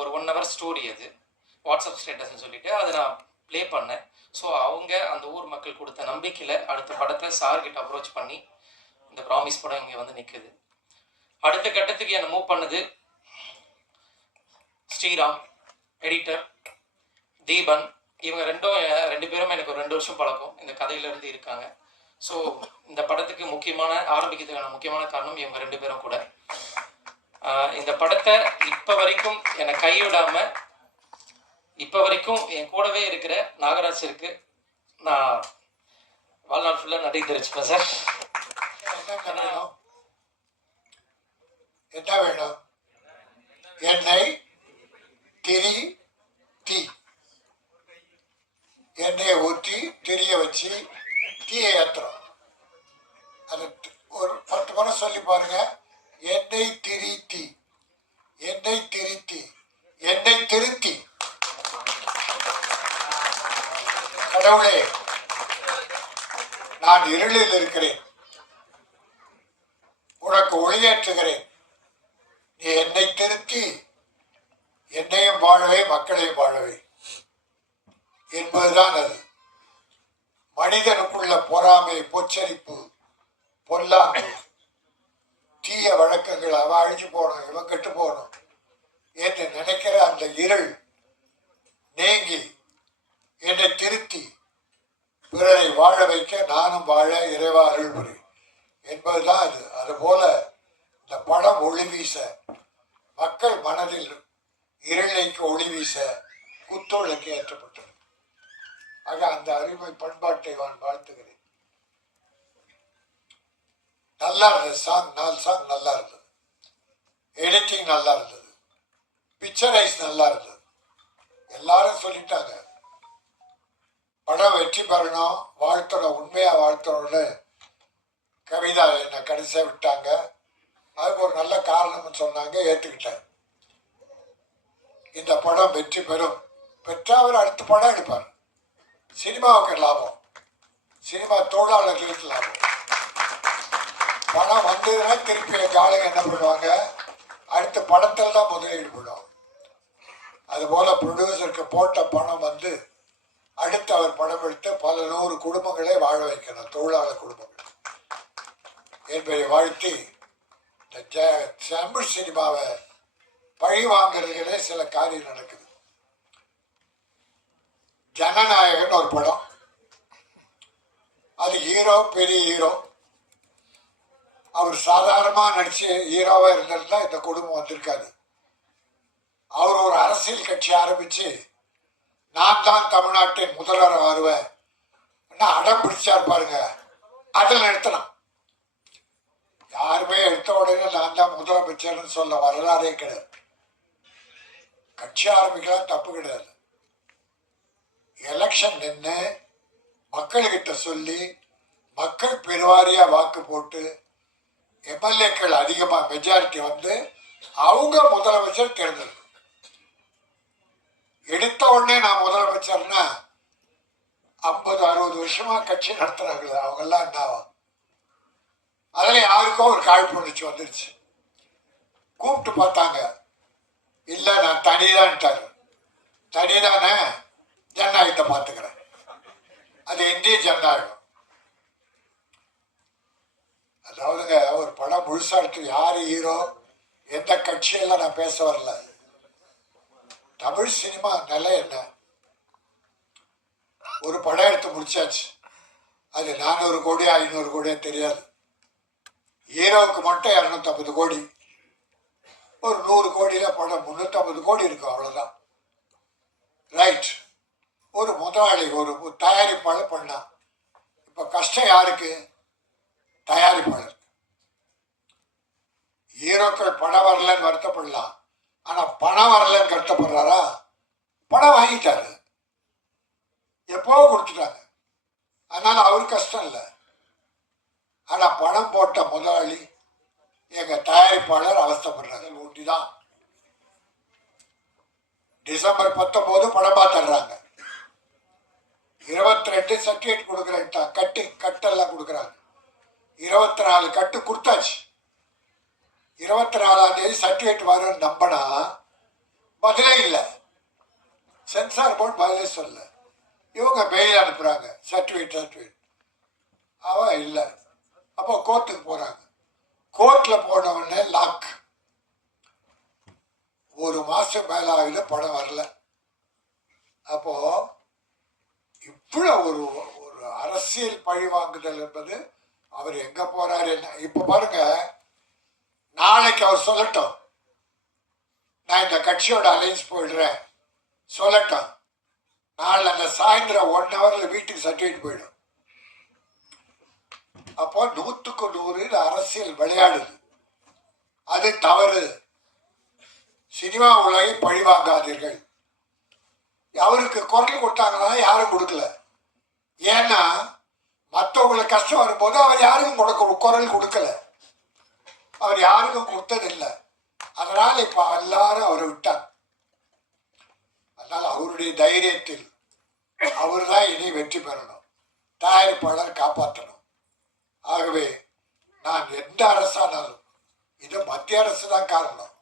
ஒரு 1 hour ஸ்டோரி, அது வாட்ஸ்அப் ஸ்டேட்டஸ்ன்னு சொல்லிட்டு அதை நான் ப்ளே பண்ணேன். ஸோ அவங்க அந்த ஊர் மக்கள் கொடுத்த நம்பிக்கையில் அடுத்த படத்தை சார்கிட்ட அப்ரோச் பண்ணி இந்த ப்ராமிஸ் படம் இங்கே வந்து நிற்குது. அடுத்த கட்டத்துக்கு என்னை மூவ் பண்ணது ஸ்ரீராம், எடிட்டர் தீபன். இவங்க ரெண்டு பேரும் எனக்கு ஒரு 2 வருஷம் பழக்கம், இந்த கதையிலேருந்து இருக்காங்க. ஸோ இந்த படத்துக்கு ஆரம்பிக்கிறதுக்கான முக்கியமான காரணம் இவங்க 2 பேரும் கூட. இந்த படத்தை இப்போ வரைக்கும் என்னை கைவிடாமல் இப்போ வரைக்கும் என் கூடவே இருக்கிற நாகராஜருக்கு நான் வாழ்நாள் ஃபுல்லாக நன்றி தெரிவிச்சுப்பேன் சார். என்ன வேணும்? எண்ணெய், திரி, தீ. எண்ணெயை ஊற்றி திரிய வச்சு தீயை ஏற்றுறோம். அது ஒரு 10 முறை சொல்லி பாருங்க. எண்ணெய் திரித்தி, எண்ணெய் திரித்தி, எண்ணெய் திருத்தி. கடவுளே, நான் இருளில் இருக்கிறேன், உனக்கு ஒளியேற்றுகிறேன். நீ என்னை திருத்தி என்னையும் வாழவே மக்களையும் வாழவே என்பதுதான் அது. மனிதனுக்குள்ள பொறாமை, பொச்சரிப்பு, பொல்லாமை, தீய வழக்கங்கள் அவன் அழிஞ்சு போகணும், இவன் கெட்டு போகணும் என்று நினைக்கிற அந்த இருள் நீங்கி என்னை திருத்தி பிறரை வாழ வைக்க நானும் வாழ இறைவா அருள் புரி என்பதுதான் அது. அதுபோல இந்த படம் ஒளி வீச, மக்கள் மனதில் இருளைக்கு ஒளி வீச குத்தொழுக்கு ஏற்றப்பட்டது. ஆக அந்த அருமை பண்பாட்டை நான் வாழ்த்துகிறேன். நல்லா இருந்தது சாங், 4 சாங் நல்லா இருந்தது, எடிட்டிங் நல்லா இருந்தது, பிக்சரைஸ் நல்லா இருந்தது. எல்லாரும் சொல்லிட்டாங்க படம் வெற்றி பெறணும், வாழ்த்தணும், உண்மையா வாழ்த்தணும்னு. கவிதா என்னை கடைசியாக விட்டாங்க, அதுக்கு ஒரு நல்ல காரணம்னு சொன்னாங்க, ஏற்றுக்கிட்டேன். இந்த படம் வெற்றி பெறும், பெற்றா அவர் அடுத்த படம் எடுப்பார். சினிமாவுக்கு லாபம், சினிமா தொழிலாளர்களுக்கு லாபம். பணம் வந்ததுன்னா திருப்பி எங்கள் ஆளுங்க என்ன பண்ணுவாங்க, அடுத்த படத்தில் தான் முதலீடு பண்ணுவாங்க. அதுபோல் ப்ரொடியூசருக்கு போட்ட பணம் வந்து அடுத்து அவர் படம் எடுத்து பல 100 குடும்பங்களை வாழ வைக்கணும், தொழிலாளர் குடும்பங்கள் என்பதை வாழ்த்தி இந்த தமிழ் சினிமாவை பழி வாங்குறதுகளே சில காரியம் நடக்குது. ஜனநாயகன் ஒரு படம், அது ஹீரோ பெரிய ஹீரோ, அவர் சாதாரணமாக நடிச்சு ஹீரோவா இருந்திருந்தா இந்த குடும்பம் வந்திருக்காது. அவர் ஒரு அரசியல் கட்சி ஆரம்பிச்சு நான் தான் தமிழ்நாட்டின் முதல்வர் வருவேன் அடம் பிடிச்சா பாருங்க, அதில் நிறுத்தலாம். யாருமே எடுத்த உடனே நான் தான் முதலமைச்சர்னு சொல்ல வரலாறே கிடையாது. கட்சி ஆரம்பிக்கலாம், தப்பு கிடையாது. எலெக்ஷன் நின்று மக்கள்கிட்ட சொல்லி மக்கள் பெருவாரியா வாக்கு போட்டு எம்எல்ஏக்கள் அதிகமாக மெஜாரிட்டி வந்து அவங்க முதலமைச்சர் தேர்ந்தெடுக்கும். எடுத்த உடனே நான் முதலமைச்சர்னா 50-60 வருஷமா கட்சி நடத்துறாங்களே அவங்கெல்லாம் என்ன ஆகும்? அதில் யாருக்கோ ஒரு காழ்ப்புணர்ச்சி வந்துருச்சு. கூப்பிட்டு பார்த்தாங்க, இல்லை நான் தனிதான்ட்டாரு. தனிதானே, ஜனநாயகத்தை பார்த்துக்கிறேன். அது இந்திய ஜனநாயகம். அதாவதுங்க, ஒரு படம் முழுசா எடுத்து யார் ஹீரோ எந்த கட்சியெல்லாம் நான் பேச வரல. தமிழ் சினிமா நிலை என்ன, ஒரு படம் எடுத்து முடிச்சாச்சு, அது 400 கோடி 500 கோடியா தெரியாது. ஹீரோவுக்கு மட்டும் 250 கோடி, ஒரு 100 கோடியில படம் 350 கோடி இருக்கும், அவ்வளவுதான். ரைட். ஒரு முதலாளி ஒரு தயாரிப்பாளர் பண்ணா, இப்ப கஷ்டம் யாருக்கு? தயாரிப்பாளர். ஹீரோக்கள் பணம் வரலன்னு வருத்தப்படலாம், ஆனா பணம் வரலன்னு கஷ்டப்படுறாரா? பணம் வாங்கிட்டாரு, எப்போ கொடுத்துட்டாங்க, அதனால அவரு கஷ்டம் இல்லை. ஆனா பணம் போட்ட முதலாளி எங்க தயாரிப்பாளர் அவஸ்தப்படுறாங்க. ஊட்டிதான் டிசம்பர் 19 படம் பார்த்துடுறாங்க, 22 சர்டிஃபிகேட் கொடுக்குறேன், கட்டெல்லாம் கொடுக்குறாங்க. 24 கட்டு கொடுத்தாச்சு. 24ஆம் தேதி சர்டிஃபிகேட் வரும்னு நம்பினா பதிலே இல்லை. சென்சார் போர்டு பதிலே சொல்ல, இவங்க மெயில் அனுப்புறாங்க, சர்டிஃபிகேட் அவன் இல்லை. அப்போ கோர்ட்டுக்கு போறாங்க. கோர்ட்ல போன உடனே லாக். 1 மாசம் மேல ஆகல, படம் வரல. அப்போ இவ்வளவு ஒரு அரசியல் பழி வாங்குதல் என்பது, அவர் எங்க போறாரு என்ன. இப்ப பாருங்க, நாளைக்கு அவர் சொல்லட்டும், நான் இந்த கட்சியோட அலைன்ஸ் போயிடுறேன் சொல்லட்டும், நாளை அந்த சாயந்தரம் 1 ஹவர்ல வீட்டுக்கு சர்டிஃபிகேட் போயிடும். அப்போ 100க்கு 100 அரசியல் விளையாடுது, அது தவறு. சினிமா உலகை பழிவாங்காதீர்கள். அவருக்கு குரல் கொடுத்தாங்கன்னா யாரும் கொடுக்கல. ஏன்னா மற்றவங்களுக்கு கஷ்டம் வரும்போது அவர் யாருக்கும் குரல் கொடுக்கல, அவர் யாருக்கும் கொடுத்ததில்லை. அதனால இப்ப எல்லாரும் அவரை விட்டார். அதனால அவருடைய தைரியத்தில் அவர் தான் இனி வெற்றி பெறணும், தயாரிப்பாளர் காப்பாற்றணும். ஆகவே நான் எந்த அரசானாலும், இது மத்திய அரசு தான் காரணம்,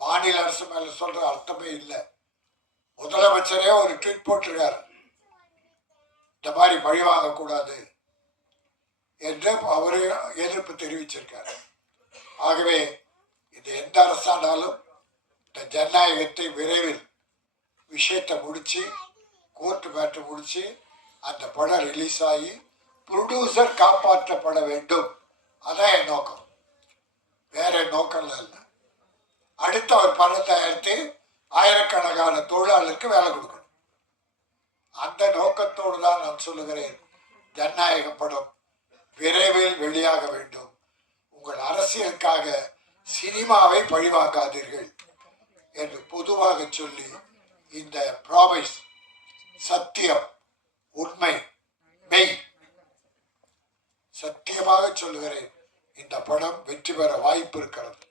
மாநில அரசு மேல சொல்ற அர்த்தமே இல்லை. முதலமைச்சரே ஒரு ட்வீட் போட்டிருக்காரு, இந்த மாதிரி பழி வாங்கக்கூடாது என்று அவரே எதிர்ப்பு தெரிவிச்சிருக்காரு. ஆகவே இது எந்த அரசானாலும் இந்த ஜனநாயகத்தை விரைவில் விஷயத்தை முடிச்சு, கோர்ட்டு மேட்டை முடிச்சு அந்த படம் ரிலீஸ் ஆகி ப்ரொடியூசர் காப்பாற்றப்பட வேண்டும். அதான் என் நோக்கம், வேற நோக்கம் இல்லை. அடுத்த ஒரு படம் தயாரித்து ஆயிரக்கணக்கான தொழிலாளருக்கு வேலை கொடுக்கணும். அந்த நோக்கத்தோடு தான் நான் சொல்லுகிறேன், ஜனநாயக படம் விரைவில் வெளியாக வேண்டும். உங்கள் அரசியலுக்காக சினிமாவை பழிவாங்காதீர்கள் என்று பொதுவாக சொல்லி, இந்த ப்ராமிஸ், சத்தியம், உண்மை, மெய், சத்தியமாக சொல்லுகிறேன், இந்த படம் வெற்றி பெற வாய்ப்பு இருக்கிறது.